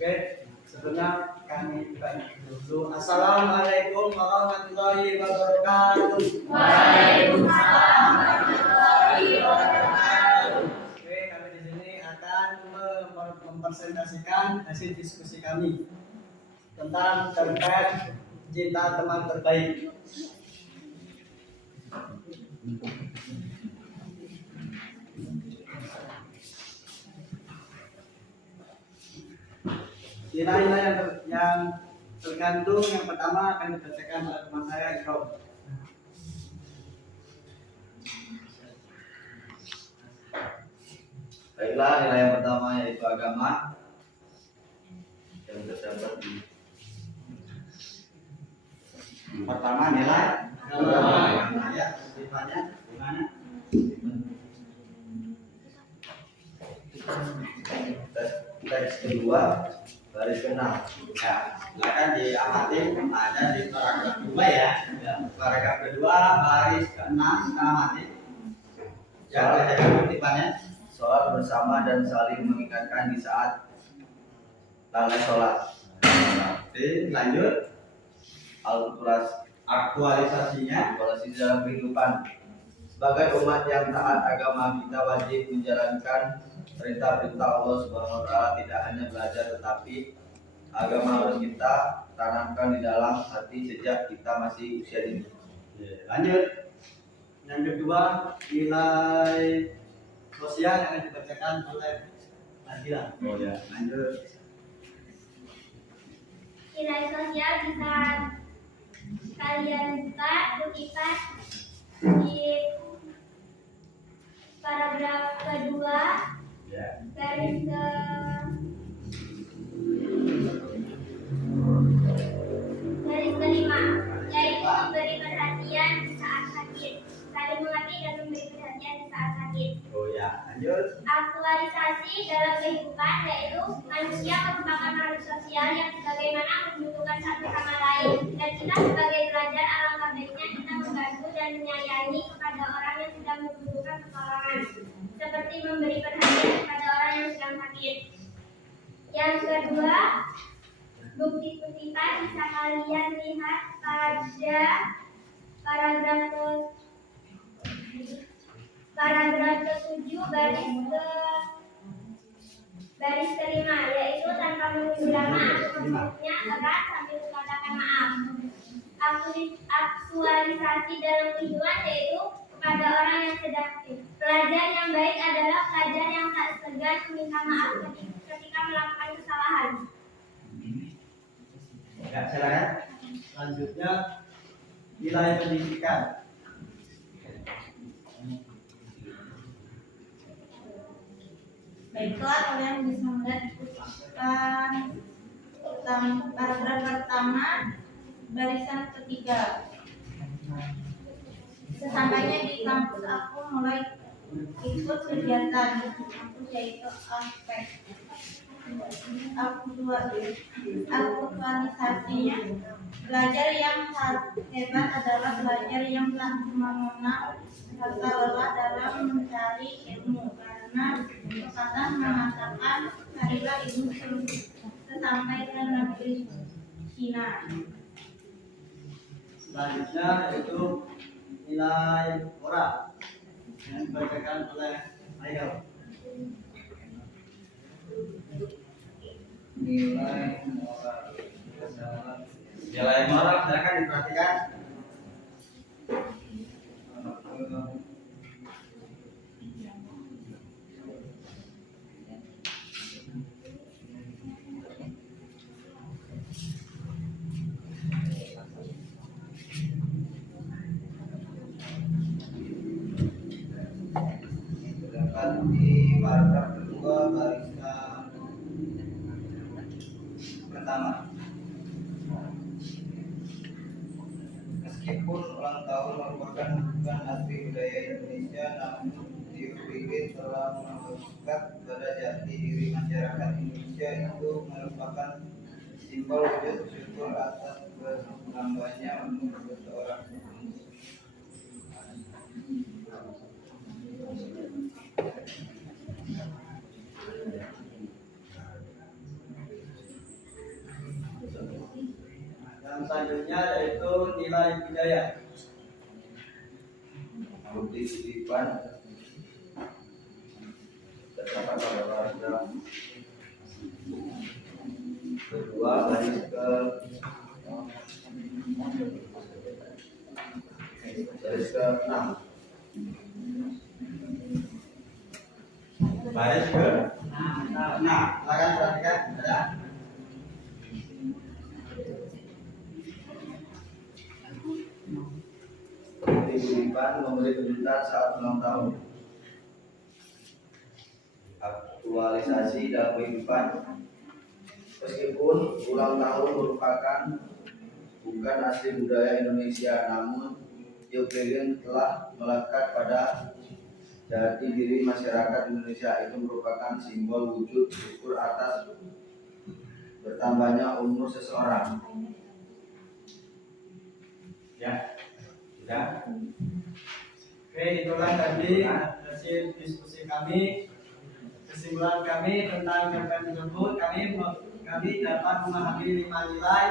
Oke, sebelumnya kami buka dulu. Assalamualaikum warahmatullahi wabarakatuh. Waalaikumsalam warahmatullahi wabarakatuh. Oke, kami di sini akan mempresentasikan hasil diskusi kami tentang terkait cinta teman terbaik. Nilai-nilai yang tergantung yang pertama akan dibacakan oleh teman saya Ikram. Baiklah, nilai yang pertama yaitu agama yang terdapat di Pertama nilai agama. Ya, sifatnya gimana? teks kedua baris ke-6. Ya, silakan diamati ada di paragraf kedua ya. Paragraf kedua baris ke-6 kita amati. Ya, baca kutipannya. Sholat bersama dan saling mengingatkan di saat lalai sholat. Oke, lanjut. Aktualisasinya. Aktualisasi dalam kehidupan. Sebagai umat yang taat agama, kita wajib menjalankan perintah-perintah Allah Subhanahu wa taala, tidak hanya belajar tetapi agama harus kita tanamkan di dalam hati sejak kita masih usia dini. Lanjut. Yang kedua, nilai sosial yang akan dibacakan oleh Nadila. Oh ya. Lanjut. Nilai sosial bisa kalian buka kutipan di paragraf kedua Ya. garis ke-5 yaitu saling mengerti dan memberi perhatian di saat sakit. Oh ya, lanjut. Aktualisasi dalam kehidupan yaitu manusia merupakan makhluk sosial yang sebagaimana membutuhkan satu sama lain, dan kita sebagai pelajar alangkah baiknya kita membantu dan menyayangi kepada orang yang sedang membutuhkan pertolongan, seperti memberi perhatian kepada orang yang sedang sakit. Yang kedua, bukti kutipan bisa kalian lihat pada paragraf ke-7 baris kelima, yaitu tanpa menunggu lama aku maksudnya erat sambil mengatakan maaf. Aktualisasi dalam kehidupan yaitu kepada orang yang sedang sakit. Pelajar yang baik adalah pelajar yang tak segan meminta maaf ketika melakukan kesalahan. Ya, silakan. Selanjutnya nilai pendidikan. Baiklah, kalian bisa melihat paragraf pertama barisan ketiga. Sesampainya di kampus aku mulai ikut kegiatan kampus yaitu aspek aktualisasinya. Pelajar yang hebat adalah pelajar yang tak mengenal rasa lelah dalam mencari ilmu, karena pepatah mengatakan carilah ilmu sampai ke negeri Cina. Selanjutnya yaitu nilai moral yang dibacakan oleh Michael. Nilai moral. Nilai moral silakan diperhatikan. Di paragraf kedua barisan pertama, meskipun ulang tahun merupakan bukan asli budaya Indonesia, namun UPG telah melekat pada jati diri masyarakat Indonesia itu merupakan simbol wujud syukur atas bertambahnya umur seseorang. Yang selanjutnya yaitu nilai budaya. Bukti kutipan terdapat pada paragraf kedua baris ke-6. Baris ke nah, silakan perhatikan ada. Kutipan memberi kejutan saat ulang tahun. Aktualisasi dalam kehidupan. Meskipun ulang tahun merupakan bukan asli budaya Indonesia, namun Jubileum telah melekat pada jati diri masyarakat Indonesia itu merupakan simbol wujud syukur atas bertambahnya umur seseorang. Ya, sudah. Oke, itulah tadi hasil diskusi kami. Kesimpulan kami tentang cerpen tersebut, kami dapat memahami 5 nilai,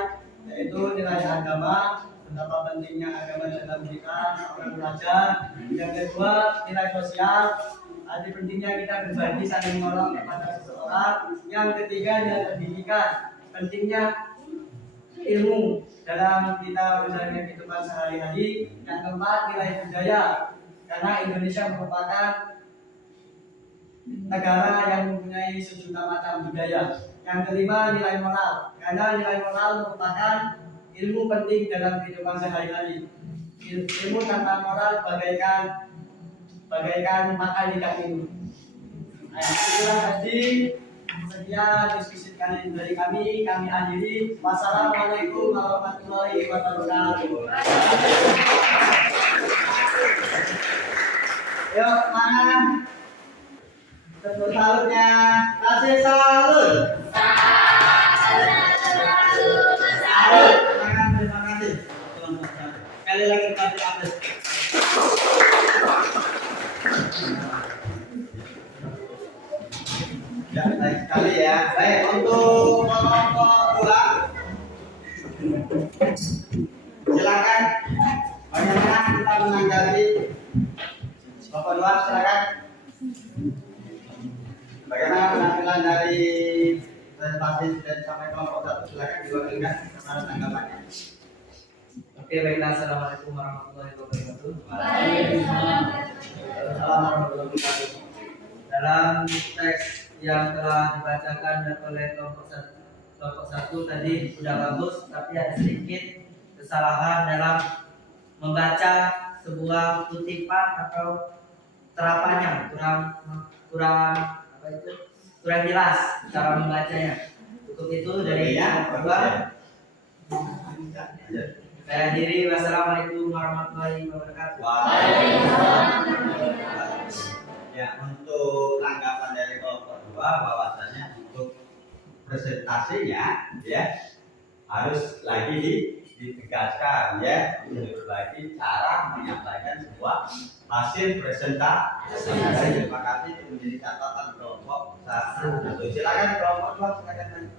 yaitu nilai agama, betapa pentingnya agama dalam kita seorang belajar. Yang kedua, nilai sosial, arti pentingnya kita berbagi saling menolong kepada seseorang. Yang ketiga, nilai pendidikan, pentingnya ilmu dalam kita menjalani kehidupan sehari-hari. Yang keempat, nilai budaya, karena Indonesia merupakan negara yang mempunyai sejuta macam budaya. Yang kelima, nilai moral, karena nilai moral merupakan ilmu penting dalam kehidupan sehari-hari. Ilmu tanpa moral bagaikan makan ikan ini. Nah, itulah tadi sekian diskusi kali dari kami akhiri. Wassalamualaikum warahmatullahi wabarakatuh. kelompok 1. Sekali lagi pada atas. Ya, baik sekali ya. Baik, untuk kelompok 2. Silakan. Bagaimana kita menanggapi kelompok 2? Silakan. Bagaimana penampilan dari presentasi dan sampai kelompok 1? Silakan diwakilkan kepada tanggapannya. Oke, baiklah. Assalamualaikum warahmatullahi wabarakatuh. Waalaikumsalam. Assalamualaikum. Dalam teks yang telah dibacakan oleh kelompok satu tadi sudah bagus, tapi ada sedikit kesalahan dalam membaca sebuah kutipan atau terapannya kurang jelas cara membacanya. Untuk itu dari yang kedua saya akhiri. Wassalamualaikum warahmatullahi wabarakatuh. Ya, untuk tanggapan dari kelompok 2 bahwasanya untuk presentasinya ya harus lagi ditegaskan ya, lagi cara menyampaikan sebuah hasil presentasi. Terima kasih itu menjadi catatan kelompok 1. Silakan kelompok 2 silakan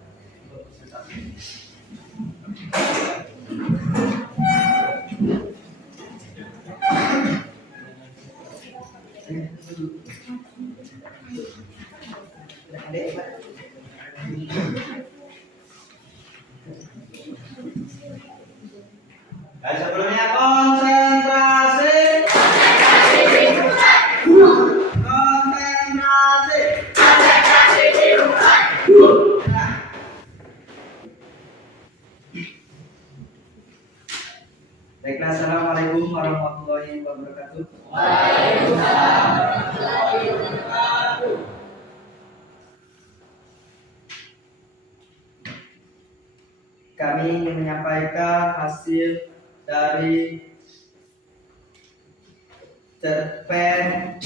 untuk presentasi. Dan sebelumnya konsentrasi. Baiklah, assalamualaikum warahmatullahi wabarakatuh. Kami ingin menyampaikan hasil dari cerpen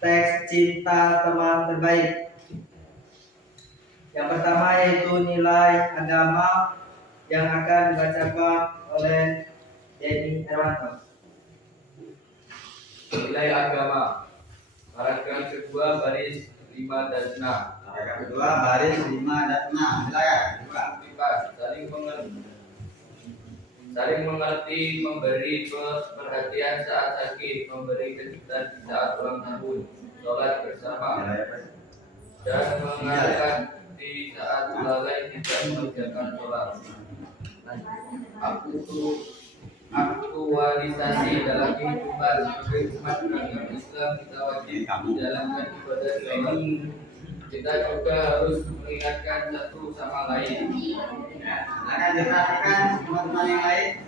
teks cinta teman terbaik. Yang pertama yaitu nilai agama yang akan dibacakan oleh Denny Herwanto. Nilai agama. Paragraf kedua baris 5 dan 6. Paragraf kedua baris 5 dan 6. Silakan. Saling mengerti, memberi perhatian saat sakit, memberi kejutan di saat ulang tahun, sholat bersama, dan mengingatkan di saat lalai tidak mengerjakan sholat. Aktualisasi dalam kehidupan sebagai umat beragama Islam, kita wajib menjalankan ibadah ini. Kita juga harus mengingatkan satu sama lain. Ya, silakan diperhatikan teman-teman yang lain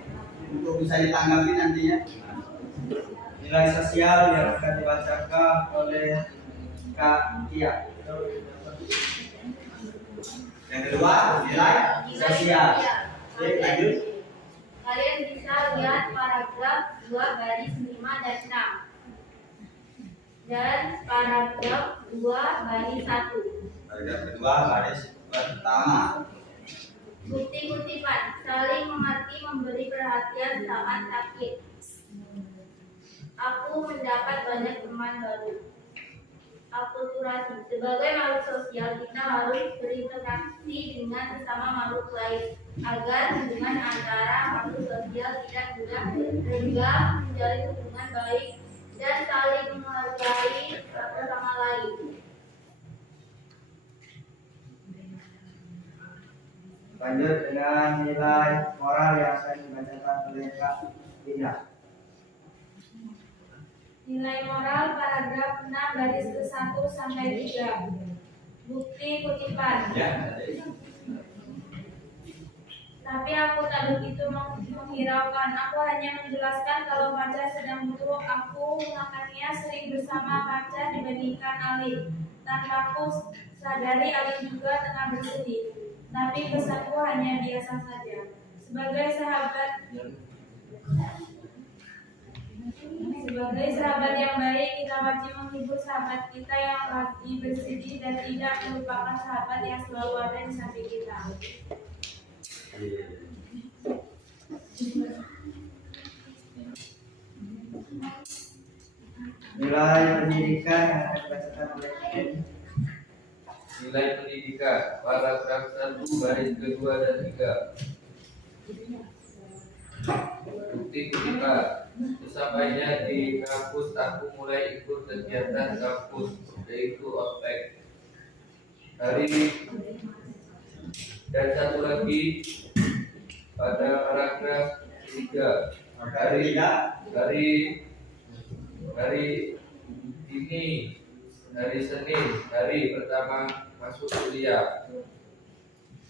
untuk bisa ditanggapi nantinya. Nilai sosial yang akan dibacakan oleh Kak Tia. Yang kedua nilai sosial. Oke, lanjut. Kalian bisa lihat paragraf 2 baris 5 dan 6 dan paragraf 2 baris 1. Paragraf kedua baris pertama. Bukti kutipan, saling mengerti, memberi perhatian saat sakit. Aku mendapat banyak teman baru. Akulturasi, sebagai makhluk sosial kita harus berinteraksi dengan sesama makhluk lain agar hubungan antara makhluk sosial tidak mudah sehingga menjalin hubungan baik dan saling menghargai satu sama lain. Lanjut dengan nilai moral yang akan dibacakan oleh Kak Tina. Nilai moral paragraf 6 baris ke-1 sampai 3. Bukti kutipan. Ya. Tapi aku tak begitu menghiraukan. Aku hanya menjelaskan kalau Pacar sedang butuh. Aku makannya sering bersama Pacar dibandingkan Alif. Tanpa aku sadari Alif juga tengah bersedih. Tapi pesanku hanya biasa saja. Sebagai sahabat yang baik, kita wajib menghibur sahabat kita yang lagi bersedih dan tidak melupakan sahabat yang selalu ada di samping kita. Nilai pendidikan yang akan dibacakan oleh Ken. Nilai pendidikan paragraf 1 baris kedua dan 3. Bukti ketika sesampainya di kampus aku mulai ikut kegiatan kampus, yaitu ospek. Dan satu lagi pada paragraf 3 hari Senin, hari pertama masuk kuliah.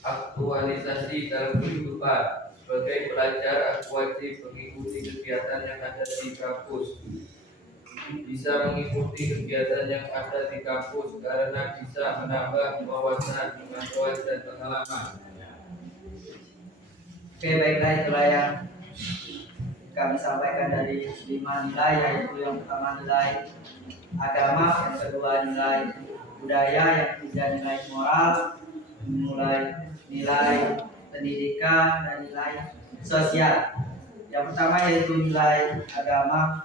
Aktualisasi dalam kehidupan. Sebagai pelajar, aku wajib mengikuti kegiatan yang ada di kampus. Bisa mengikuti kegiatan yang ada di kampus karena bisa menambah wawasan, pengetahuan dan pengalaman. Oke, baiklah, itulah yang kami sampaikan dari 5 nilai, yaitu yang pertama nilai agama, yang kedua nilai budaya, yang ketiga nilai moral, nilai pendidikan, dan nilai sosial. Yang pertama yaitu nilai agama.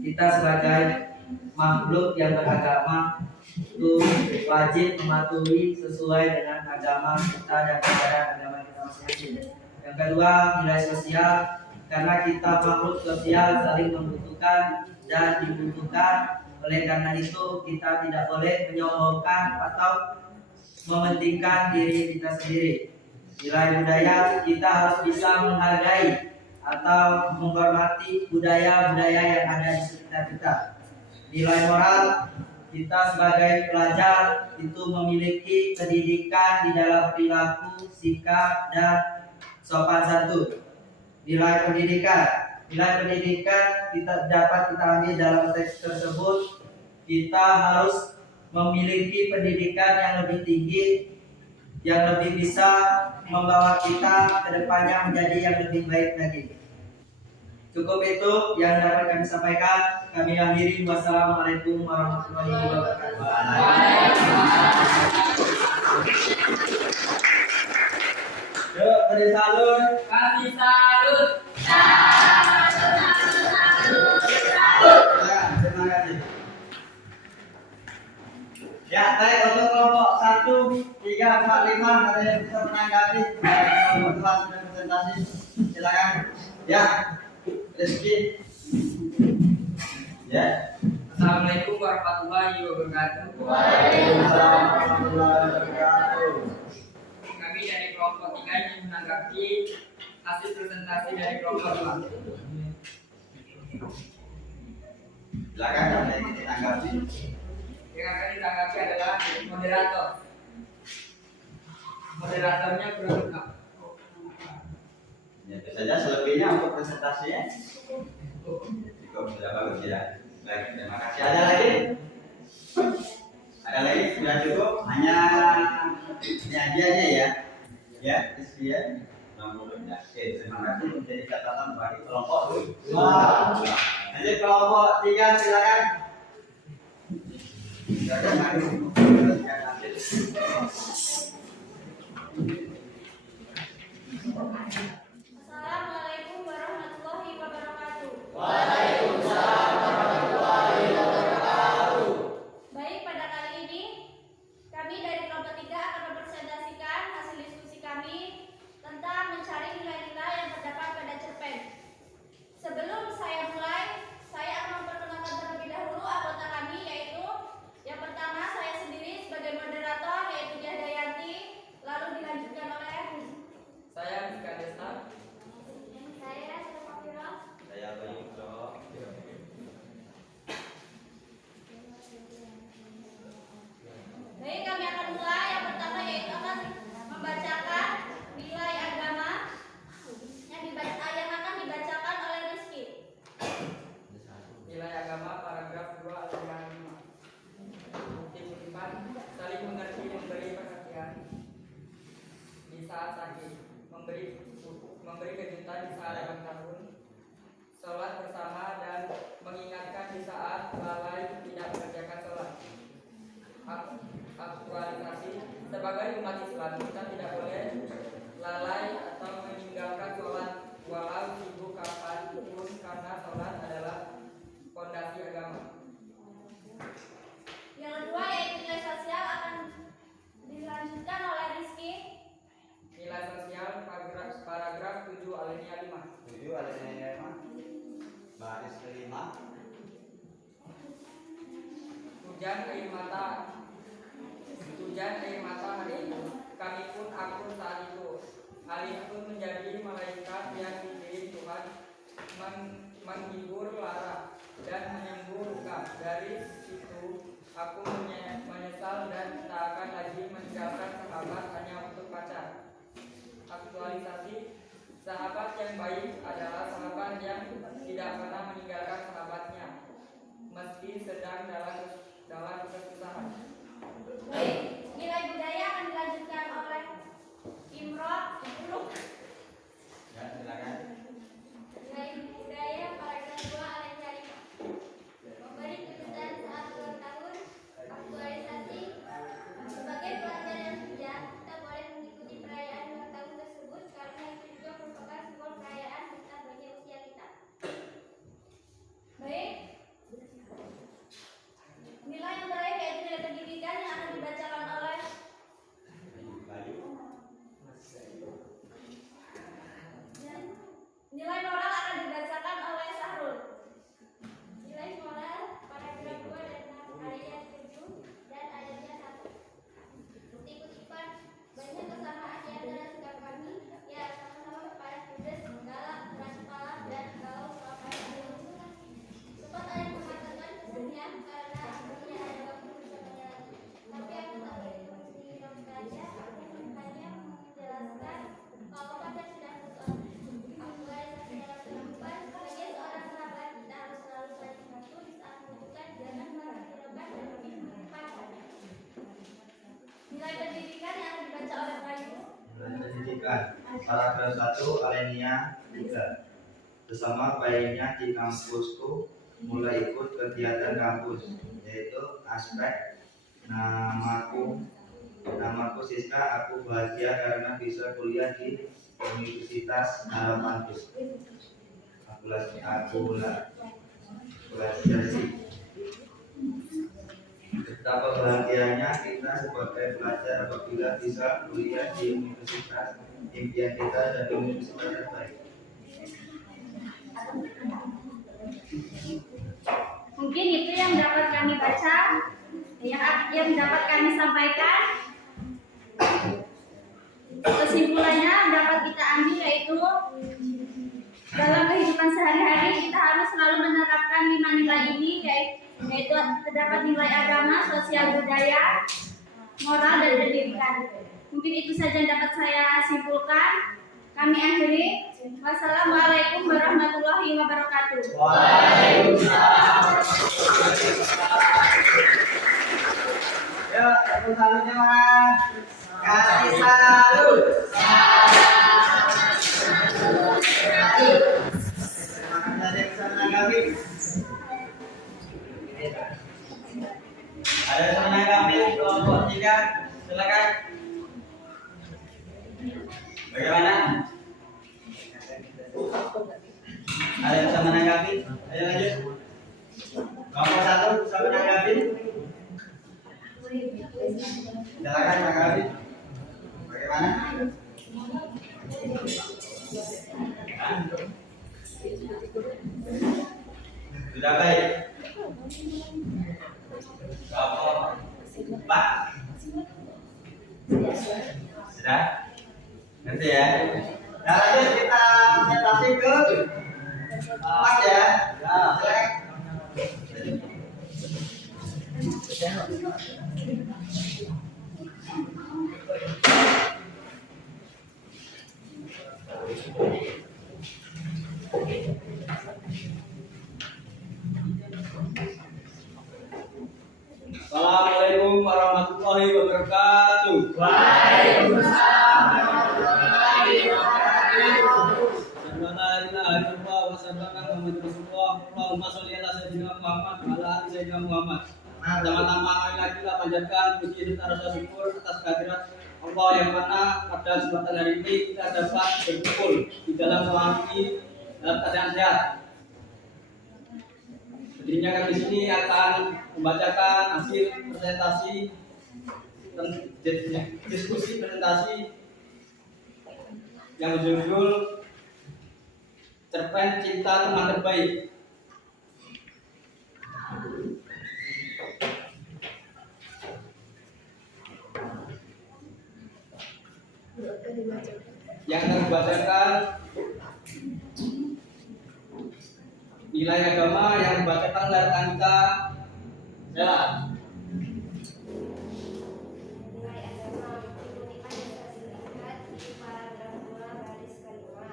Kita sebagai makhluk yang beragama itu wajib mematuhi sesuai dengan agama kita dan ajaran agama kita masing-masing. Yang kedua nilai sosial, karena kita makhluk sosial saling membutuhkan dan dibutuhkan. Oleh karena itu kita tidak boleh menyombongkan atau mementingkan diri kita sendiri. Nilai budaya, kita harus bisa menghargai atau menghormati budaya-budaya yang ada di sekitar kita. Nilai moral, kita sebagai pelajar itu memiliki pendidikan di dalam perilaku, sikap, dan sopan santun. Nilai pendidikan kita dapat kita ambil dalam teks tersebut. Kita harus memiliki pendidikan yang lebih tinggi, yang lebih bisa membawa kita ke depannya menjadi yang lebih baik lagi. Cukup itu yang dapat kami sampaikan. Kami akhiri. Wassalamualaikum warahmatullahi wabarakatuh. Yuk, beri salut. Kasih salut. Ya, terima kasih. Ya, baik, untuk kelompok 1, 3, 4, 5 ada yang bisa menanggapi kelompok kelas sudah presentasi. Silakan. Ya, Rizky. Ya. Assalamualaikum warahmatullahi wabarakatuh. Waalaikumsalam warahmatullahi wabarakatuh. Kami dari kelompok 3 ingin menanggapi hasil presentasi dari kelompok 2. Silakan ada yang ditanggapi. Yang akan ditanggapi adalah moderator. Moderatornya kurang lengkap. Ya, itu saja selebihnya untuk presentasinya. Cukup sudah bagus ya. Baik, terima kasih. Ada lagi? Ada lagi? Sudah cukup? Hanya ini aja ya. Ya, Rizky ya. Oke, terima kasih. Menjadi catatan bagi kelompok 2. Lanjut kelompok 3, silakan. Silakan maju. Assalamualaikum warahmatullahi wabarakatuh. Waalaikumsalam warahmatullahi wabarakatuh. Baik, pada kali ini kami dari kelompok 3 akan mempresentasikan hasil diskusi kami tentang mencari nilai-nilai yang terdapat pada cerpen. Sebelum saya mulai, saya akan memperkenalkan terlebih dahulu anggota kami, yaitu yang pertama saya sendiri sebagai moderator, yaitu Diah Dayanti, lalu dilanjutkan oleh Saya Rizka Desta. alinea 5. Setuju alinea 5. Baris kelima. Hujan air mata hari itu. Kami pun akur saat itu. Alih pun menjadi malaikat yang dikirim Tuhan menghibur lara dan menyembuh luka. Dari situ aku menyesal dan tak akan lagi meninggalkan sahabat hanya untuk pacar. Aktualisasi: sahabat yang baik adalah sahabat yang tidak pernah meninggalkan sahabatnya meski sedang dalam kesusahan. Baik, nilai budaya akan dilanjutkan oleh Imron. Ya, silakan. Nilai budaya paragraf 2 alinea 5. Memberi kejutan saat ulang tahun. Aktualisasi: sebagai pelajar yang bijak, kita boleh mengikuti perayaan ulang tahun tersebut karena itu juga merupakan sebuah perayaan kita bagi usia kita. Baik. Nilai yang terakhir yaitu nilai pendidikan yang akan dibacakan oleh nilai moral akan dibacakan oleh Sahrul. Nilai moral paragraf 2 dan 6 ayat 7 dan ayatnya 1. Kutip-kutipan: banyak kesamaan di antara sikap kami, ya sama-sama kepada pedes, galak, keras kepala, dan kalau melakukan hal sempat ada yang mengatakan kesedihan karena akhirnya ada waktu bisa menyelati. Tapi aku tak boleh mendiam saja, aku hanya menjelaskan kalau pada sudah putus. Aktualisasi dalam kehidupan: sebagai seorang sahabat kita harus selalu saling membantu di saat membutuhkan, jangan merasa dilepas dan lebih mengedepankan. Nilai pendidikan yang akan dibaca oleh Bayu. Nilai pendidikan paragraf 1 alinea 3. Bersama baiknya di kampusku mulai ikut kegiatan kampus, yaitu aspek namaku Siska. Aku bahagia karena bisa kuliah di Universitas Harapanku. Akulasi. Betapa bahagianya kita sebagai pelajar apabila bisa kuliah di universitas impian kita dan di universitas terbaik. Mungkin itu yang dapat kami baca, yang dapat kami sampaikan. Kesimpulannya dapat kita ambil yaitu dalam kehidupan sehari-hari kita harus selalu menerapkan 5 nilai ini, yaitu terdapat nilai agama, sosial budaya, moral, dan pendidikan. Mungkin itu saja yang dapat saya simpulkan. Kami akhiri. Wassalamualaikum warahmatullahi wabarakatuh. Waalaikumsalam. Ya, tepuk tangannya Mas. Kasih salut. Terima kasih ada yang bisa menanggapi. Ada yang menanggapi kelompok 3? Silakan. Bagaimana? Ada yang bisa menanggapi? Ayo lanjut. Kelompok 1 bisa menanggapi? Silakan menanggapi. Bagaimana? Sudah baik. Kelompok 4 sudah? Nanti ya. Nah lanjut kita presentasi ke Mas ya. Nah, Assalamualaikum warahmatullahi wabarakatuh. Waalaikumsalam warahmatullahi wabarakatuh. Pertama-tama lagi kita panjatkan puji dan rasa syukur atas kehadirat Allah yang mana pada kesempatan hari ini kita dapat berkumpul di dalam ruangan ini dalam keadaan sehat. Berdirinya kami di sini akan membacakan hasil presentasi dan diskusi presentasi yang berjudul Cerpen Cinta Teman Terbaik. Yang terbacakan nilai agama yang dibacakan oleh rekan kita adalah Nilai agama dikutip pada di paragraf 2 baris kelima.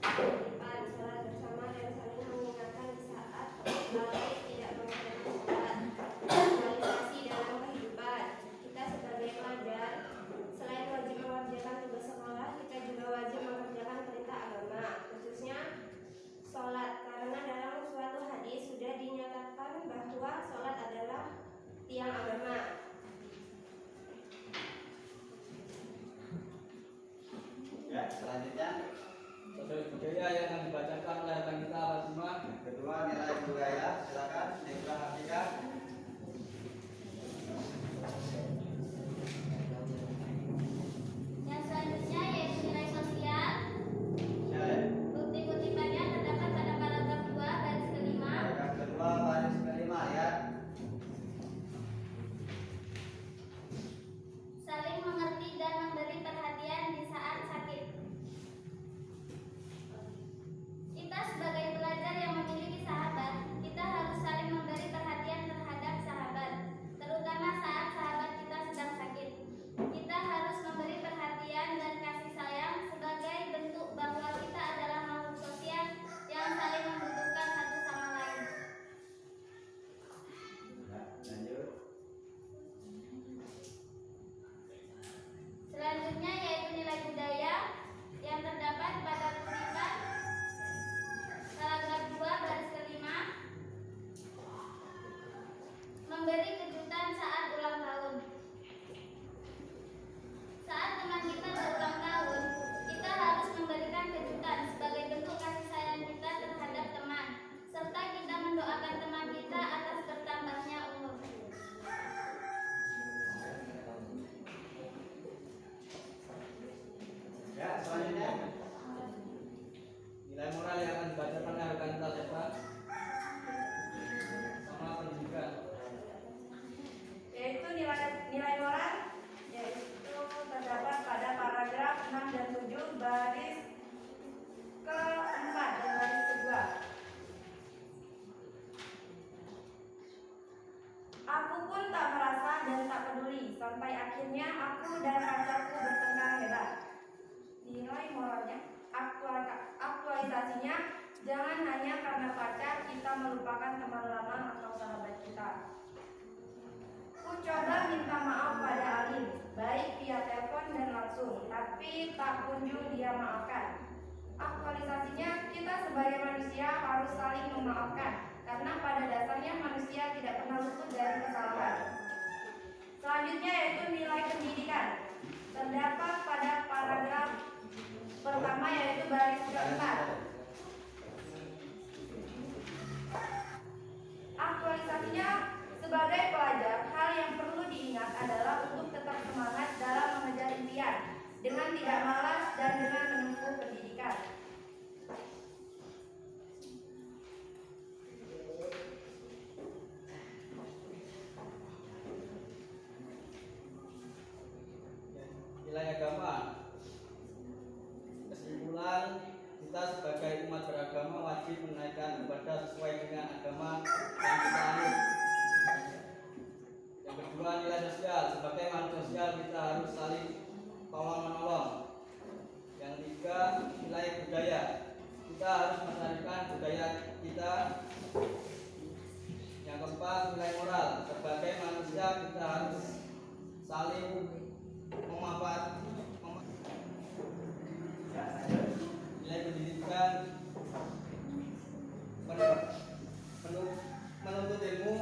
Kutipan sholat bersama dan saling mengingatkan di saat lalai tidak mengerjakan sholat. Realisasi dalam kehidupan kita sebagai pelajar, selain wajib mengerjakan tugas sekolah, kita juga wajib mengerjakan perintah agama, khususnya sholat, karena dalam suatu hadis sudah dinyatakan bahwa sholat adalah tiang agama. Ya, selanjutnya sosial budaya yang akan dibacakan oleh rekan kita Fatimah. yang kedua nilai budaya, silakan diperhatikan. Yang selanjutnya yaitu nilai sosial. Ya, Bukti-kutipannya terdapat pada paragraf 2 baris kelima. paragraf kedua baris kelima ya. Saling mengerti dan memberi perhatian di saat sakit. Kita sebagai pelajar yang memiliki sahabat, kita harus saling memberi perhatian terhadap sahabat, terutama saat sahabat kita sedang sakit. Kita harus memberi perhatian dan kasih sayang sebagai bentuk bahwa kita adalah makhluk sosial yang saling membutuhkan satu sama lain. Ya, lanjut. Selanjutnya yaitu nilai budaya yang terdapat pada kutipan paragraf 2 baris kelima. Memberi kejutan saat ulang tahun. Saat teman kita berulang tahun, kita harus memberikan kejutan sebagai bentuk kasih sayang kita terhadap teman, serta kita mendoakan teman kita atas bertambahnya umur. Ya, selanjutnya Nilai moral yang akan dibacakan oleh rekan kita siapa? Sama pendidikan. Yaitu nilai moral yaitu terdapat pada paragraf 6 dan 7 baris keempat dan baris kedua. Aku pun tak merasa dan tak peduli sampai akhirnya aku dan pacarku bertengkar hebat. Nilai moralnya, aktualisasinya, jangan hanya karena pacar kita melupakan teman lama atau sahabat kita. Ku coba minta maaf pada Alim, baik via telepon dan langsung, tapi tak kunjung dia maafkan. Aktualisasinya, kita sebagai manusia harus saling memaafkan, karena pada dasarnya manusia tidak pernah luput dari kesalahan. Selanjutnya yaitu nilai pendidikan. Terdapat pada paragraf pertama yaitu baris keempat. Aktualisasinya, sebagai pelajar, hal yang perlu diingat adalah untuk tetap semangat dalam mengejar impian, dengan tidak malas dan dengan menempuh pendidikan. Nilai agama. Kesimpulan, kita sebagai umat beragama wajib menaikkan ibadah sesuai dengan agama yang kita anut. Yang kedua, nilai sosial. Sebagai makhluk sosial kita harus saling tolong menolong. Yang tiga, nilai budaya. Kita harus melestarikan budaya kita. Yang keempat, nilai moral. Sebagai manusia kita harus saling memanfaatkan. Nilai pendidikan, menuntut ilmu,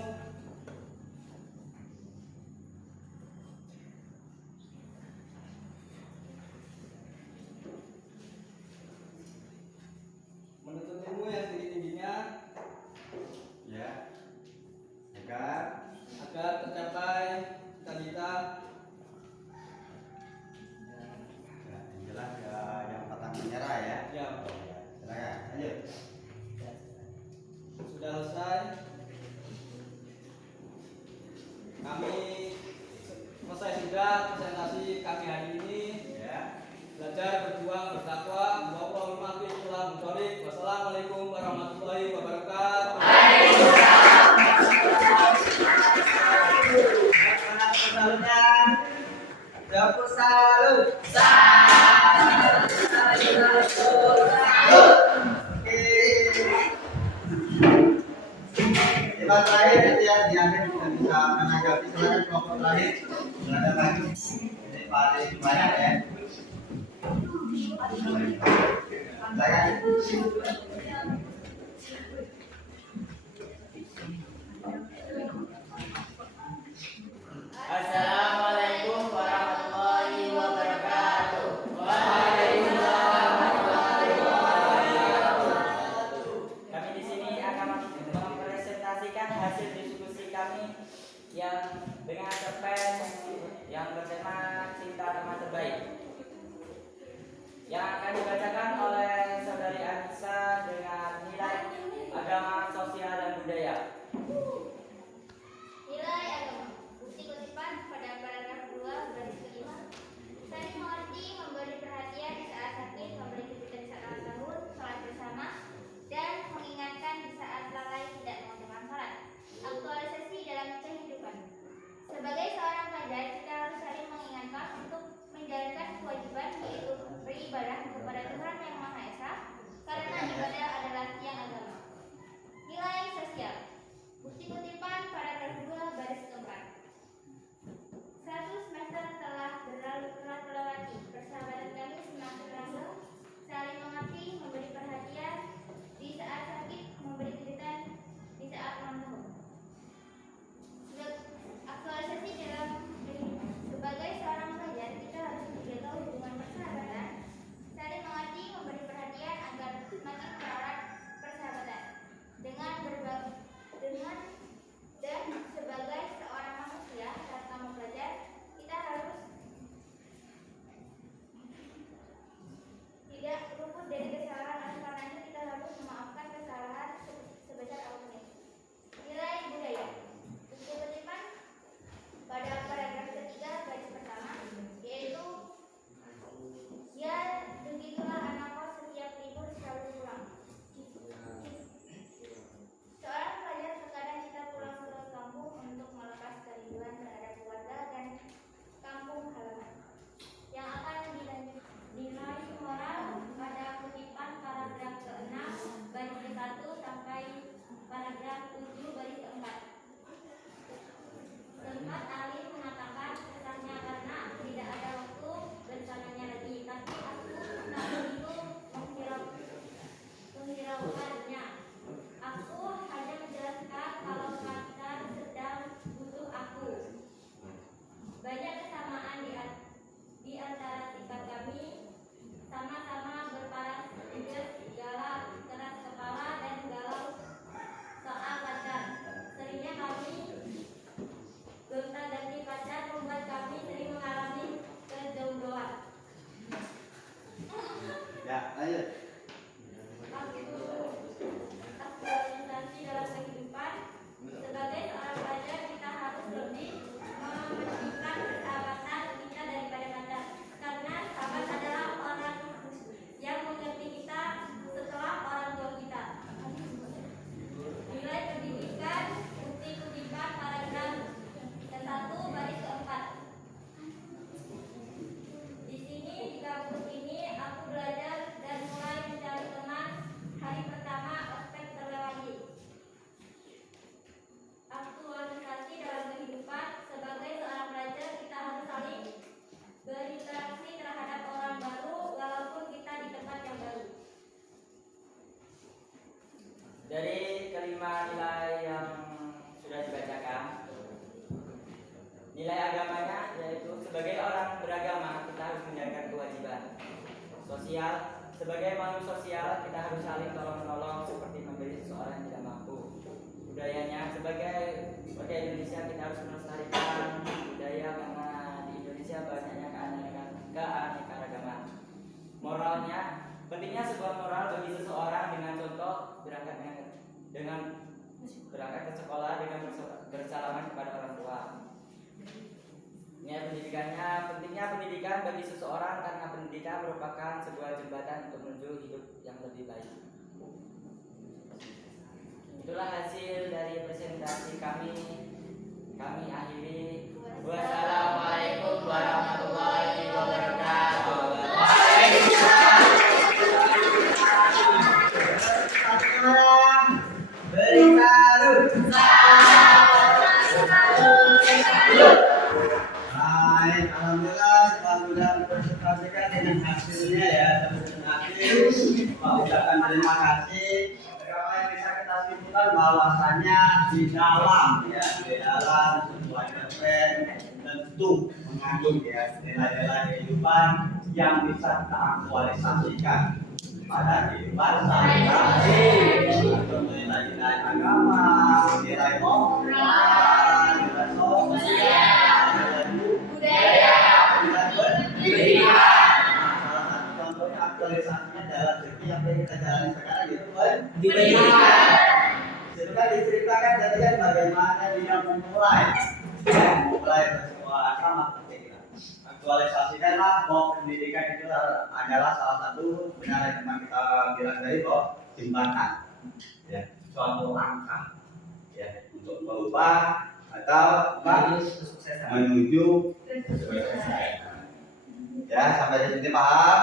yang tinggi-tingginya, ya, agar tercapai cita-cita. ya, yang jelas ya, yang pantang menyerah ya. Ya, Silakan. Salut. Debat terakhir itu ya diambil tidak bisa menanggapi, silakan kelompok terakhir. Silakan lagi. Ini paling banyak ya. Silakan. Assalamualaikum warahmatullahi wabarakatuh. Kami di sini akan mempresentasikan hasil diskusi kami yang dengan cerpen yang bertema cinta teman terbaik, yang akan dibacakan oleh saudari Anissa dengan nilai agama, sosial, dan budaya. Nilai agama. Bukti kutipan pada paragraf 2 baris kelima. Saling mengerti, memberi perhatian di saat sakit, memberi kejutan di saat ulang tahun, sholat bersama, dan mengingatkan di saat lalai tidak mengerjakan sholat. Aktualisasi dalam kehidupan. Sebagai seorang pelajar, kita harus saling mengingatkan untuk menjalankan kewajiban, yaitu beribadah kepada Tuhan Yang Maha Esa, karena ibadah adalah tiang agama. Nilai sosial. Bukti kutipan paragraf 2 baris keempat. 1 semester telah terlewati, persahabatan kami semakin langgeng, saling mengerti, memberi perhatian di saat sakit, memberi kejutan di saat ulang tahun. Aktualisasi dalam kehidupan. Sebagai seorang pelajar, kita harus menjaga hubungan persahabatan, saling mengerti, memberi perhatian agar semakin erat persahabatan. Dan sebagai seorang manusia serta mempelajar, kita harus tidak luput dari kesalahan. Oleh karena itu kita harus memaafkan kesalahan sebesar apapun. Nilai budaya. Bukti kutipan pada paragraf ketiga baris pertama, yaitu ya begitulah anakku setiap libur selalu pulang. Seorang pelajar terkadang kita pulang ke kampung untuk melepas kerinduan terhadap keluarga dan kampung halaman. Yang akan dinilai moral pada kutipan paragraf ke-6 baris ke-1 sampai paragraf 7 baris ke-4. Sempat Alif mengatakan kesannya karena aku tidak ada waktu bersamanya lagi, tapi aku tak begitu menghiraukannya. Aku hanya menjelaskan kalau Fajar sedang butuh aku. Banyak kesamaan di antara sifat kami, sama-sama berparas tegas, galak, keras kepala, dan galau soal pacar. Seringnya kami gonta-ganti pacar membuat kami sering mengalami kejombloan. Ya, lanjut. Aktualisasi dalam kehidupan. Sebagai seorang pelajar, kita harus lebih mementingkan persahabatan kita daripada pacar, karena sahabat adalah orang yang mengerti kita setelah orang tua kita. Nilai pendidikan. Bukti kutipan paragraf ke-1 baris ke-4. Di sini, di kampus ini, aku belajar dan mulai mencari teman. Hari pertama, ospek terlewati. Aktualisasi dalam kehidupan. Sebagai seorang pelajar, kita harus saling berinteraksi terhadap orang baru, walaupun kita di tempat yang baru. Dari kelima nilai yang sudah dibacakan, nilai agamanya yaitu sebagai orang beragama kita harus menjalankan kewajiban. Sosial, sebagai makhluk sosial kita harus saling tolong-menolong seperti memberi seseorang yang tidak mampu. Budayanya, sebagai warga Indonesia kita harus melestarikan budaya karena di Indonesia banyaknya keanekaragaman. Moralnya, pentingnya sebuah moral bagi seseorang dengan contoh berangkat ke sekolah dengan bersalaman kepada orang tua. Nilai pendidikannya, pentingnya pendidikan bagi seseorang karena pendidikan merupakan sebuah jembatan untuk menuju hidup yang lebih baik. Itulah hasil dari presentasi kami. Kami akhiri. Wassalamualaikum warahmatullahi ucapkan terima kasih. Apa yang bisa kita simpulkan bahwasanya di dalam sebuah cerpen tentu mengandung ya nilai-nilai kehidupan yang bisa kita aktualisasikan pada kehidupan sehari-hari, nilai-nilai agama, nilai moral, nilai sosial, nilai budaya, nilai pendidikan. Salah satu contohnya aktualisasinya dalam segi yang kita jalani sekarang itu pendidikan. Sudah diceritakan tadi kan bagaimana dia memulai bersekolah sama seperti kita. Aktualisasikanlah bahwa pendidikan itu adalah salah satu benar yang teman kita bilang tadi bahwa jembatan, ya, suatu langkah, ya, untuk merubah atau menuju kesuksesan. Ya, sampai di sini paham?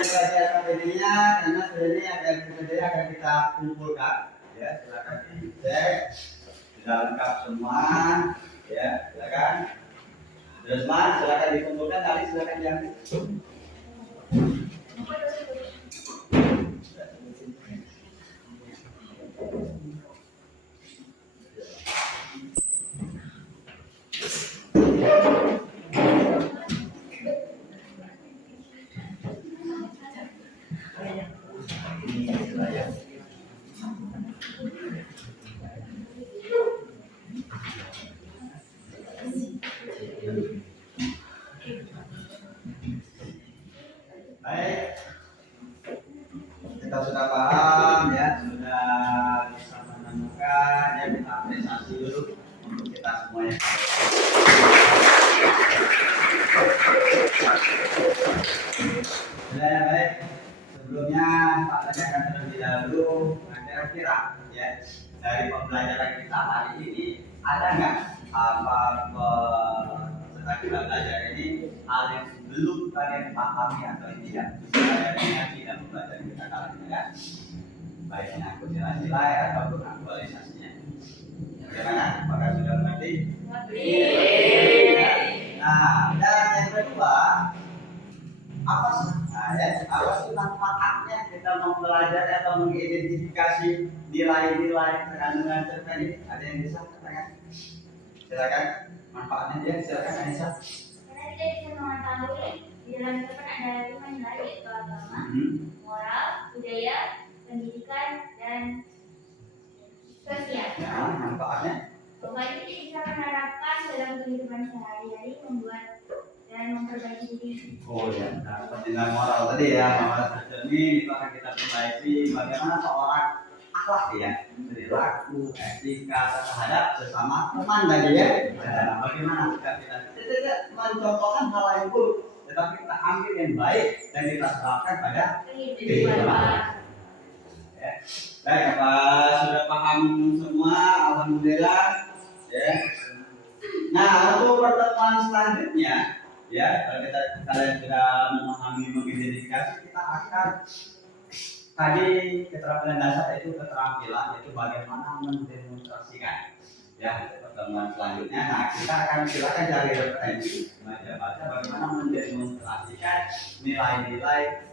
Kita belajar materinya karena sebenarnya akan kita kumpulkan. Ya, silakan dicek, sudah lengkap semua. Ya, silakan. Terus mas, silakan dikumpulkan tadi, silakan diambil. Baik, kita sudah paham ya, sudah bisa menemukan ya, kita apresiasi dulu untuk kita semuanya. Ya, baik. Sebelumnya Pak tanyakan terlebih dahulu, kira-kira ya dari pembelajaran kita hari ini ada nggak apa setelah kita belajar ini hal yang belum kalian pahami atau tidak bisa kalian ingat tidak belajar kita kali ini ya, baik menyangkut nilai-nilai ataupun aktualisasinya. Bagaimana? Apakah sudah mengerti? Nah, dan yang kedua, apa sih? Nah, ya, apa sih manfaatnya kita mempelajari atau mengidentifikasi nilai-nilai kandungan cerpen ini? Ada yang bisa katakan? Silakan. Manfaatnya dia, silakan Anissa. Karena kita bisa mengetahui di dalam cerpen ada 5 nilai yaitu agama, moral, budaya, pendidikan, dan sosial. Ya, manfaatnya? Pokoknya kita bisa menerapkan dalam kehidupan sehari-hari, membuat dan memperbaiki diri. Oh ya, nah, nilai moral tadi ya, moral ini itu akan kita perbaiki bagaimana seorang akhlak ya, perilaku, etika terhadap sesama teman tadi ya. Nah, bagaimana kita tidak mencontohkan hal yang buruk, tetapi kita ambil yang baik dan kita terapkan pada kehidupan. Ya. Baik, apa sudah paham semua? Alhamdulillah. Ya. Nah, untuk pertemuan selanjutnya, ya, kalau kalian sudah memahami mengidentifikasi, kita akan tadi keterampilan dasar itu keterampilan yaitu bagaimana mendemonstrasikan. Ya, untuk pertemuan selanjutnya, nah kita akan silakan cari referensi, baca bagaimana mendemonstrasikan nilai-nilai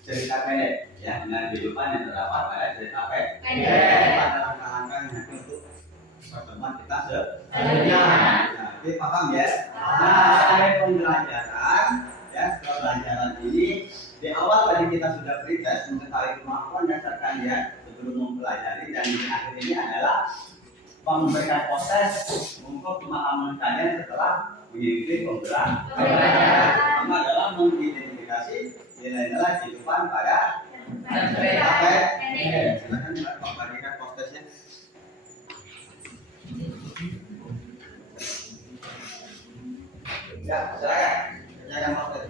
cerita pendek, ya, dengan kehidupan yang terdapat pada cerita pendek. Pada langkah-langkah yang untuk pertemuan kita selanjutnya. Nah, ini paham ya? Nah, dari pembelajaran, ya, pembelajaran ini di awal tadi kita sudah pretest mengetahui kemampuan dasar kalian sebelum mempelajari, dan di akhir ini adalah memberikan proses untuk pemahaman kalian setelah mengikuti pembelajaran. Pertama adalah mengidentifikasi nilai-nilai kehidupan pada cerita pendek. Silakan Pak bagikan prosesnya. Ya, silakan. Kerjakan proses.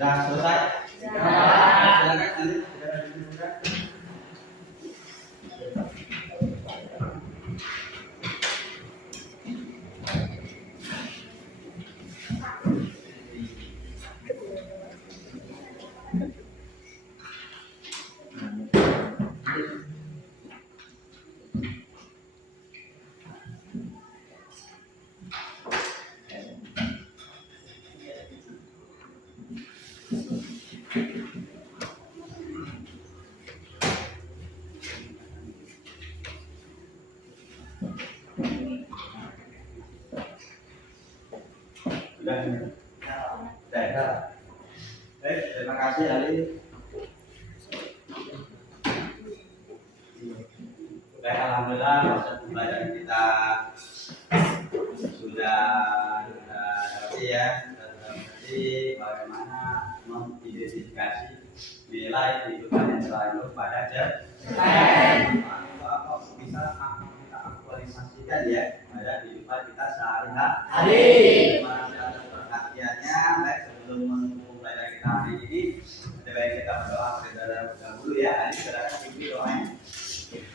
Sudah selesai? Silakan nanti sudah dibuka. Sudah. Baik, terima kasih Ali. Baik, alhamdulillah proses pembelajaran kita sudah dapat ya. Jadi bagaimana mengidentifikasi nilai kehidupan yang selalu pada apa bisa kita aktualisasikan ya pada kehidupan kita sehari-hari. Ada perhatiannya. Baik, sebelum menutup pelajaran kita hari ini, ada baik kita berdoa terlebih dahulu ya. Ini silakan tinggi doanya.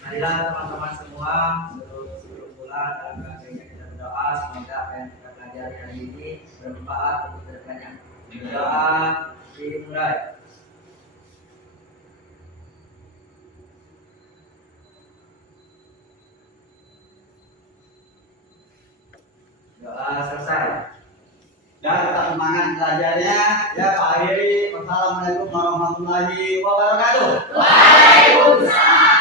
Marilah teman-teman semua sebelum pulang dalam rangka kita berdoa, semoga apa yang kita pelajari hari ini bermanfaat untuk kedepannya. Berdoa dimulai. Doa selesai. Dan tetap semangat belajarnya ya Pak Heri. Wassalamualaikum warahmatullahi wabarakatuh. Waalaikumsalam.